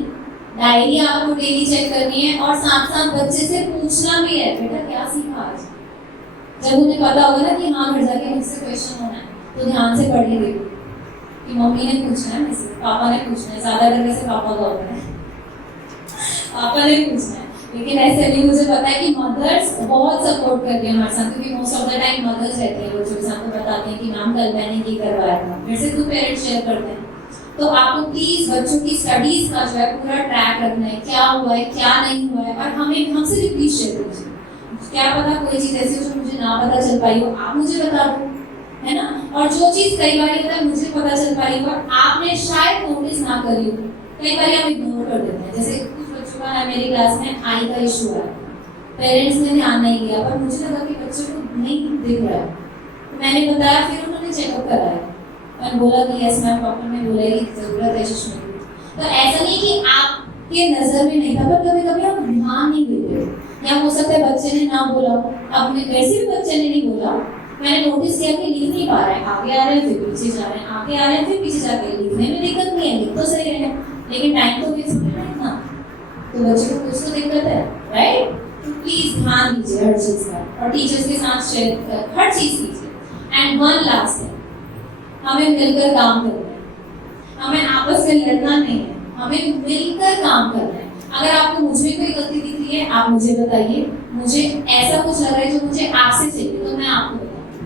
डायरी आपको डेली चेक करनी है और साथ साथ बच्चे से पूछना भी है बेटा क्या सीखा आज। जब उन्हें पता होगा ना कि हाँ घर जाके मुझसे क्वेश्चन होना है, तो ध्यान से पढ़ के देखो कि मम्मी ने पूछना है मुझसे, पापा ने पूछना है, ज्यादा करने से पापा का होता है, पापा ने पूछना है। लेकिन ऐसे नहीं, मुझे पता है कि मदर्स बहुत सपोर्ट करती है हमारे साथ, क्योंकि most of the time mothers रहते हैं बच्चों के साथ, तो बताते हैं कि मैम कल मैंने ये करवाया था, मेरे से खुद पेरेंट्स शेयर करते हैं। तो आपको प्लीज बच्चों की स्टडीज का जो है पूरा ट्रैक रखना है, क्या हुआ है क्या नहीं हुआ है, और हमें हमसे भी प्लीज शेयर कीजिए। क्या पता कोई चीज ऐसी हो जो मुझे ना पता चल पाई हो, आप मुझे बता दो, है ना। और जो चीज कई बार होता है मुझे पता चल पाई हो और आपने शायद नोटिस ना करी हो, कई बार हम इग्नोर कर देते हैं। जैसे कुछ बच्चों का है मेरी क्लास में आई का इशू है, पेरेंट्स ने ध्यान नहीं दिया, पर मुझे लगा कि बच्चे को नहीं दिख रहा है, तो मैंने बताया, फिर उन्होंने चेकअप कराया, मैंने बोला कि यस मैम डॉक्टर ने बोला कि जरूरत है चश्मे की। तो ऐसा नहीं कि आपके नजर में नहीं था, पर कभी कभी आप ध्यान नहीं देते, या हो सकता है बच्चे ने ना बोला, अब वैसे भी बच्चे ने नहीं बोला, मैंने नोटिस किया कि लिख नहीं पा रहा है, आगे आ रहे हैं फिर पीछे जा रहे हैं, आगे आ रहे हैं फिर पीछे जाते हैं, लिखने में दिक्कत नहीं है, लिख तो सही रहे हैं, लेकिन टाइम तो वेस्ट हो रहा है ना, तो बच्चे को कुछ तो दिक्कत है, राइट। तो प्लीज ध्यान दीजिए हर चीज का, और टीचर्स के साथ शेयर हर चीज कीजिए। एंड वन लास्ट थिंग, हमें मिलकर काम करना है, हमें आपस में लड़ना नहीं है, हमें मिलकर काम करना है। अगर आपको मुझे कोई गलती दिख रही है आप मुझे बताइए, मुझे ऐसा कुछ लग रहा है जो मुझे आपसे चाहिए तो मैं आपको बताऊँ,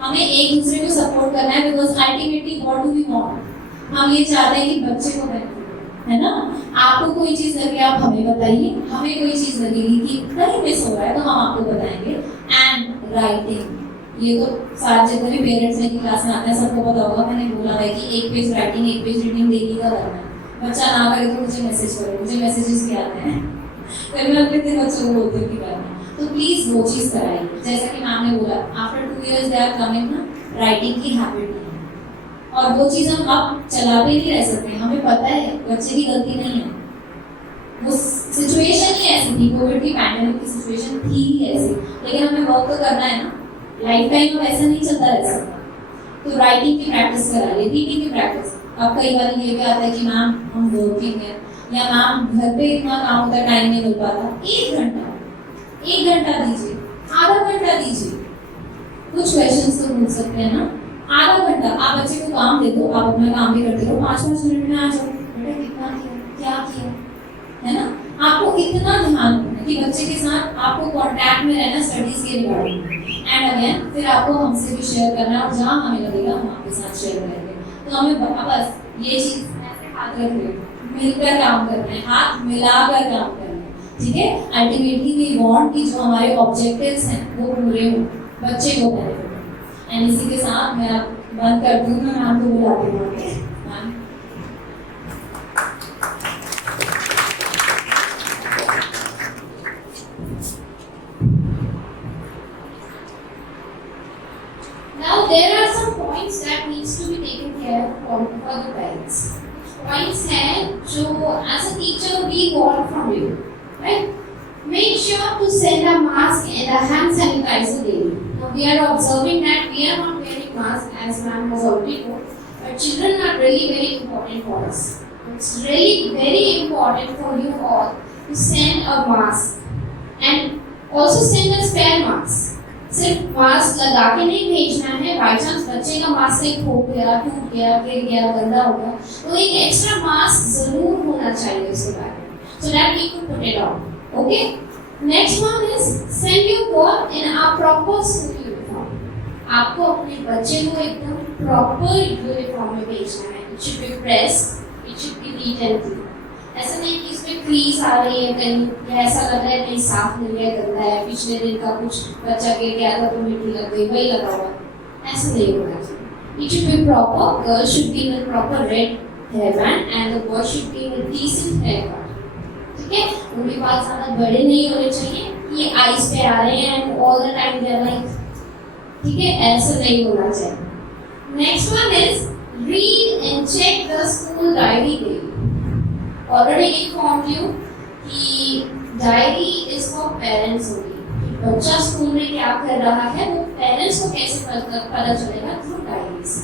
हमें एक दूसरे को सपोर्ट करना है, because ultimately what do we want, हम ये चाहते हैं कि बच्चे को बेनिफिट, है ना। आपको कोई चीज लगे आप हमें बताइए, हमें कोई चीज लगेगी कि कहीं मिस हो रहा है तो हम आपको बताएंगे। एंड राइटिंग, ये तो सारे जितने भी पेरेंट्स हैं की क्लास में आते हैं सबको पता होगा, मैंने बोला है कि एक पेज राइटिंग एक पेज रीडिंग डेली का करना है। बच्चा ना करे तो मुझे मैसेज करो, मुझे मैसेजेस भी आते हैं, फिर मैं अपने बच्चों को बोलती हूँ कि करना। तो प्लीज वो चीज कराइए, जैसा कि मैम ने बोला after 2 years they are coming ना, राइटिंग की हैबिट नहीं है, और वो चीज हम अब चलाते नहीं रह सकते। हमें पता है बच्चे की गलती नहीं है, वो सिचुएशन ही ऐसी थी, कोविड की पैंडेमिक की सिचुएशन थी ही ऐसी, लेकिन हमें वर्क तो करना है ना, लाइफ टाइम अब ऐसा नहीं चलता रह सकता। तो राइटिंग की प्रैक्टिस कराइए, रीडिंग की प्रैक्टिस। अब कई बार ये भी आता है कि मैम हम वर्किंग है, या मैम घर पे इतना काम होता है टाइम नहीं मिल पाता, 1 घंटा दीजिए, आधा घंटा दीजिए, कुछ क्वेश्चंस तो पूछ सकते हैं ना, आधा घंटा आप बच्चे को काम दे दो, आप अपना काम भी करते रहो, 5-5 मिनट में आ जाओ, बेटा कितना किया, क्या किया, है ना। आपको इतना ध्यान रखना कि बच्चे के साथ आपको कांटेक्ट में रहना स्टडीज के रिगार्डिंग, एंड अगेन फिर आपको हमसे भी शेयर करना है, और जहाँ हमें लगेगा हम आपके साथ शेयर करेंगे। तो हमें बस ये चीज ऐसे हाथ रख ले, मिलकर काम करना है, हाथ मिलाकर काम करना है, ठीक है। अल्टीमेटली वी वांट कि जो हमारे ऑब्जेक्टिव्स हैं वो पूरे हो, बच्चे को बेनिफिट हो। एंड इसी के साथ मैं अब बंद कर दूँ, मैं मैम को बुलाती हूँ। Ma'am Now there are some points that needs to be taken care of for the parents. Points हैं जो as a teacher we want from you, right? Make sure to send a mask and a hand sanitizer daily. Now we are observing that we are not wearing masks as ma'am has already told, but children are really very important for us. It's really very important for you all to send a mask and also send a spare mask. सिर्फ mask लगा के नहीं भेजना है, by chance बच्चे का mask से खो गया, टूट गया, गिर गया, गंदा हो गया, तो एक एक्स्ट्रा मास्क जरूर होना चाहिए उसके बारे में, so that we could put it on. Okay? Next one is send your work in a proper school uniform. आपको अपने बच्चे को एकदम proper uniform में भेजना है. It should be pressed, it should be neat and clean. ऐसा नहीं कि इसमें क्रीज आ रही है कहीं, या ऐसा लग रहा है कहीं साफ नहीं है, गंदा है, पिछले दिन का कुछ बच्चा गिर गया था तो मिट्टी लग गई, वही लगा हुआ, ऐसा नहीं होना चाहिए। It should be proper. Girl should be in a proper red hairband and the boy should be in a decent haircut. ठीक है, उनके बाल ज़्यादा बड़े नहीं होने चाहिए, ये आइस पे आ रहे हैं and all the time they are like, ठीक है, ऐसा नहीं होना चाहिए। Next one is read and check the school diary daily. Already informed you कि diary is for parents only. बच्चा स्कूल में क्या कर रहा है वो पेरेंट्स को कैसे पता चलेगा, थ्रू डायरीज।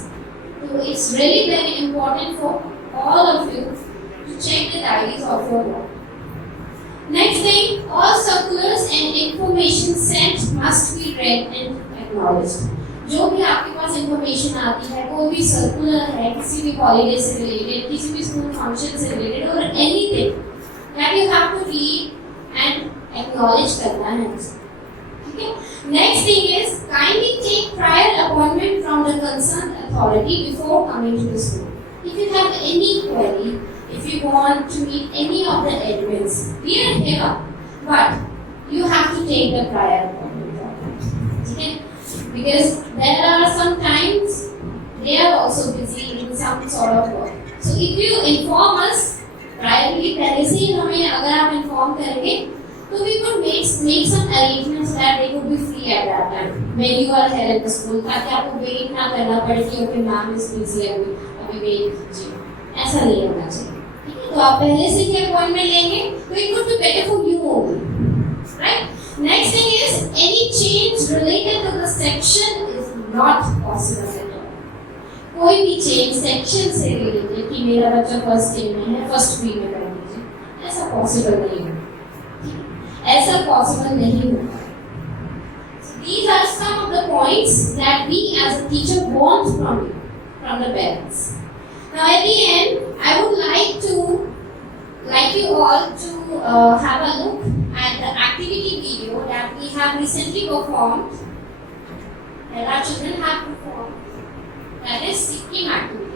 तो it's really very important for all of you to check the diaries of your work. Next thing, all circulars and information sent must be read and acknowledged. जो भी आपके पास इंफॉर्मेशन आती है, कोई भी सर्कुलर है किसी भी हॉलीडे से रिलेटेड, किसी भी स्कूल फंक्शन से रिलेटेड और anything that you have to read and acknowledge करना है, ठीक है। Next thing is kindly take prior appointment from the concern authority before coming to the school. If you have any query, if you want to meet any of the admins, we are here, but you have to take the prior appointment, ठीक है। Because there are sometimes they are also busy in some sort of work. So if you inform us priorly, पहले से ही हमें अगर आप inform करेंगे, तो we could make some arrangements that they could be free at that time when you are here at the school, ताकि आपको wait ना करना पड़े कि okay ma'am is busy अभी wait कीजिए, ऐसा नहीं होना चाहिए, ठीक है। तो आप पहले से ही appointment लेंगे, तो it could be better for you only, right? Next thing is any change related to the section is not possible at all. कोई भी change section से related कि मेरा बच्चा first day में है, first week में कर दीजिए, ऐसा possible नहीं है, ऐसा possible नहीं होगा। These are some of the points that we as a teacher want from you, from the parents. Now at the end, I would like you all to have a look at the activity video that we have recently performed, that our children have performed, that is Sikkim activity.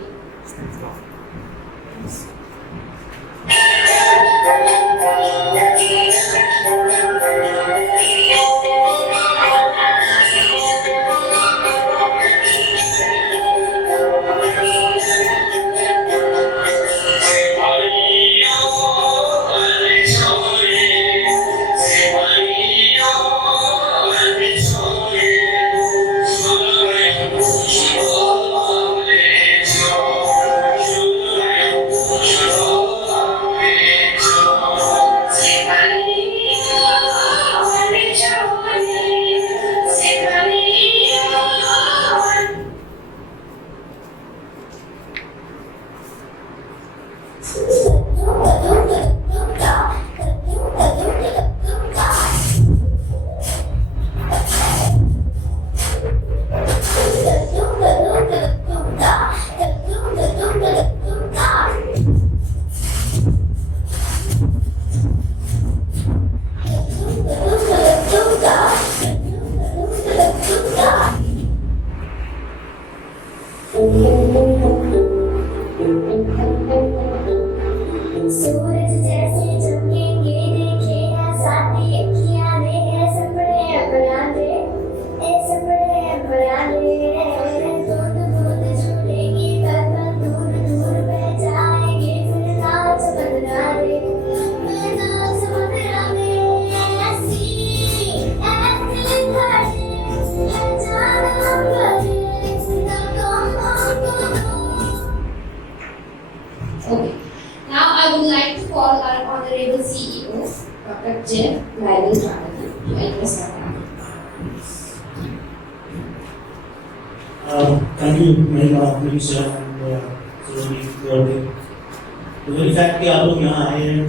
सूरज जैसे चमकेंगे देखे हैं साथी अखियां ने ऐसे बड़े अपराधे बूंद बूंद झूलेंगे कदम दूर दूर बह जाएंगे फिर नाच बदरारे मैं नाच बदरारे ऐसी खड़े है जाना पड़े Okay. Now I would like to call our Honorable CEO, Dr. Jeff Lyle Jonathan, to address our panel. Thank you, Mahima, sir, and Saloni for the very fact कि आप लोग यहाँ आए हैं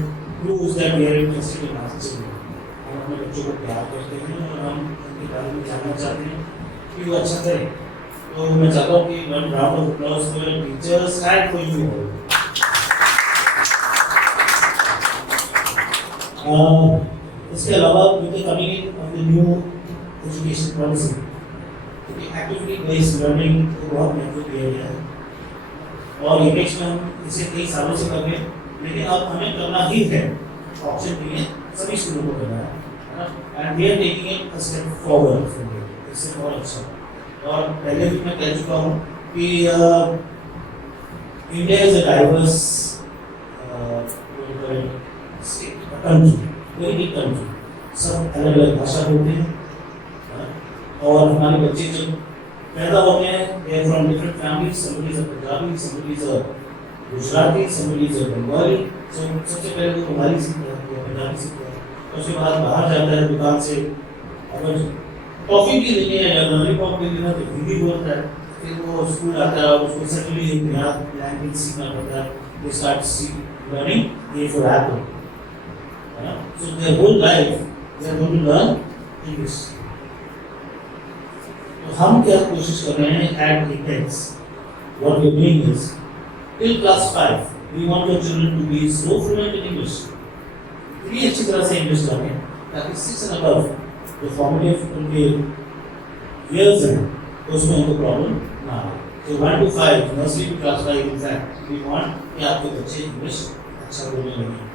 proves that we are interested in arts. हम अपने बच्चों को प्यार करते हैं और हम उनके बारे में जानना चाहते हैं कि वो अच्छा करें. तो मैं चाहता हूँ कि one round of applause for your teachers and for you all. इसके अलावा with the coming in of the new education policy, activity based learning बहुत महत्व दिया गया है और इंग्लिश में हम इसे कई सालों से कर रहे हैं, लेकिन अब हमें करना ही है, ऑप्शन नहीं है, सभी स्कूलों को करना है and we are taking it a step forward from it. इससे बहुत अच्छा. और पहले भी मैं कह चुका हूँ कि India is a diverse country, very big country. सब अलग अलग भाषा बोलते हैं और हमारे बच्चे जब पैदा होते हैं they are from different families. Somebody is a Punjabi, somebody is a Gujarati, somebody is a Bengali. So सबसे पहले वो बंगाली सीखता है या पंजाबी सीखता है, उसके बाद बाहर जाता है दुकान से, अगर टॉफी भी लेनी है या लॉलीपॉप भी लेना तो हिंदी बोलता है. फिर वो स्कूल आता है और उसको सडनली नया लैंग्वेज सीखना पड़ता है. They start learning A for apple. So their whole life they are going to learn English. तो हम क्या कोशिश कर रहे हैं at Apex, what we are doing is till class 5 we want your children to be so fluent in English, इतनी अच्छी तरह से इंग्लिश करें ताकि 6 and above जो formative उनके years हैं तो उसमें उनको प्रॉब्लम ना आए. तो 1 to 5 nursery to class 5 exact we want कि आपके बच्चे इंग्लिश अच्छा बोलने लगे.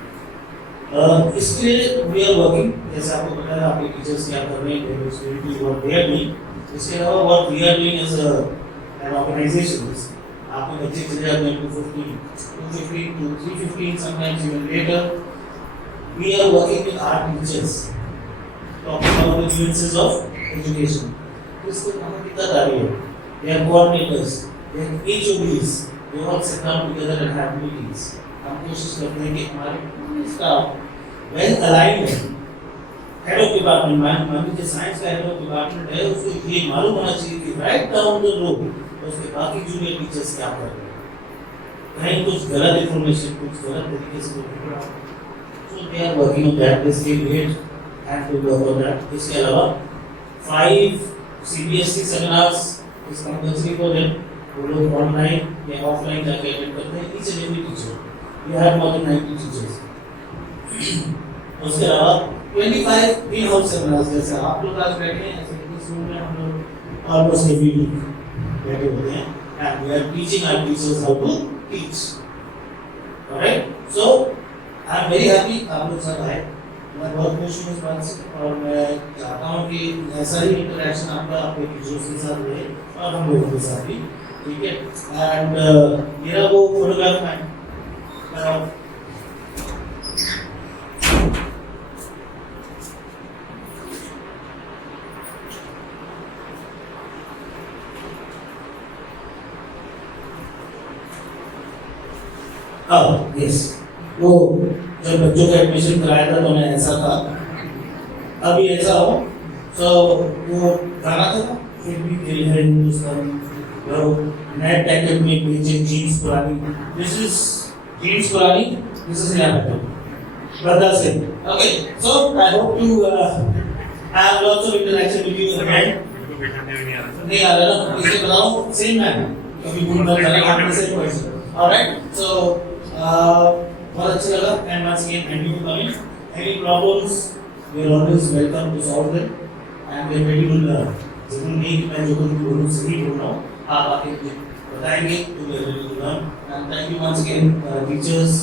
इसके लिए we are working, जैसे आपको पता है आपके टीचर्स क्या कर रहे हैं, what they are doing. इसके अलावा what we are doing as an organization is आपके बच्चे चले जाते हैं 215 to 315 sometimes even later. We are working with our teachers talking about the nuances of education. इसको हमें कितना कार्य है. They are coordinators, they are HODs, they all sit down together and have meetings. हम कोशिश करते हैं कि हमारे पूरे स्टाफ वेल अलाइंड है. हेड ऑफ डिपार्टमेंट मान लीजिए साइंस का हेड ऑफ डिपार्टमेंट है, उसको ये मालूम होना चाहिए कि राइट डाउन द रोड उसके बाकी जूनियर टीचर्स क्या कर रहे हैं, कहीं कुछ गलत इन्फॉर्मेशन कुछ गलत तरीके से बोल रहा है. So they are working on that. This will wait and to work on that. इसके अलावा 5 CBSE seminars is compulsory for them. वो लोग ऑनलाइन या ऑफलाइन जाके अटेंड करते हैं. Each and every teacher we have more than 90 teachers. उसके अलावा 25 ग्रीन हाउस सेमिनार्स, जैसे आप लोग आज बैठे हैं ऐसे इस रूम में हम लोग ऑलमोस्ट एवरी वीक बैठे होते हैं and we are teaching our teachers how to teach. Alright, so I am very happy आप लोग सब आए। मैं बहुत खुश हूँ इस बात से और मैं चाहता हूँ कि ऐसा ही इंटरेक्शन आपका आपके टीचर्स के साथ रहे और हम लोगों के साथ भी, ठीक है। एंड मेरा वो फोटोग्राफ है यस, वो जब बच्चों का एडमिशन कराया था तो मैं ऐसा था, अभी ऐसा हो। सो वो गाना था ना, फिर भी दिल है हिंदुस्तान, वो नेट एकेडमिक बीचिंग जीन्स पुरानी, दिस इज जीन्स पुरानी, दिस इज यहाँ brother से। Okay, so I hope to have lots of interaction with you again. नहीं आ रहा ना, इसे बताओ सेम मैन, कभी भूल मत जाना आपने सेम क्वेश्चन। Alright, so बहुत अच्छा लगा and once again thank you for coming. Any problems, we are always welcome to solve them and we are ready to learn. जरूर नहीं कि मैं जो कुछ भी बोलूँ सही बोल रहा हूँ, आप आके मुझे बताएंगे तो we are ready to learn and thank you once again teachers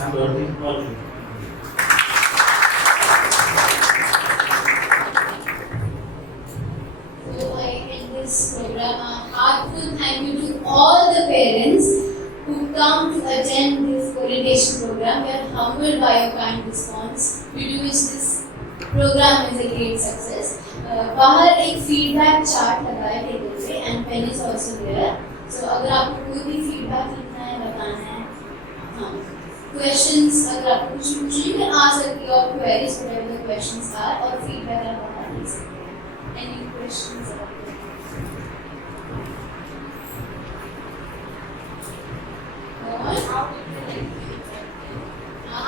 and all of you. So I end this program. A heartfelt thank you to all the parents who come to attend this orientation program. We are humbled by your kind response. We do wish this program is a great success. बाहर एक feedback chart लगा है table पे and pen is also there. So अगर आपको कोई भी feedback लिखना है, बताना है, हाँ, questions अगर आपको कुछ पूछना है, फिर आ सकती है और queries whatever the questions are और feedback आप बता दे सकते हैं. Any questions about it?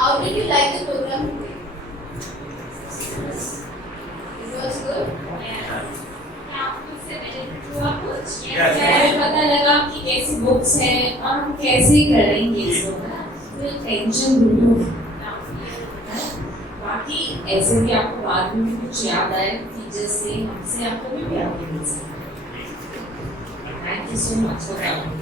How did you like the program today? It was good. पता लगा कि कैसी बुक्स हैं और हम कैसे करेंगे इसको, फिर टेंशन दूर। बाकी ऐसे भी आपको बाद में भी कुछ याद आए टीचर्स से, हमसे, आपको भी आगे मिल सकता है। Thank you so much for coming.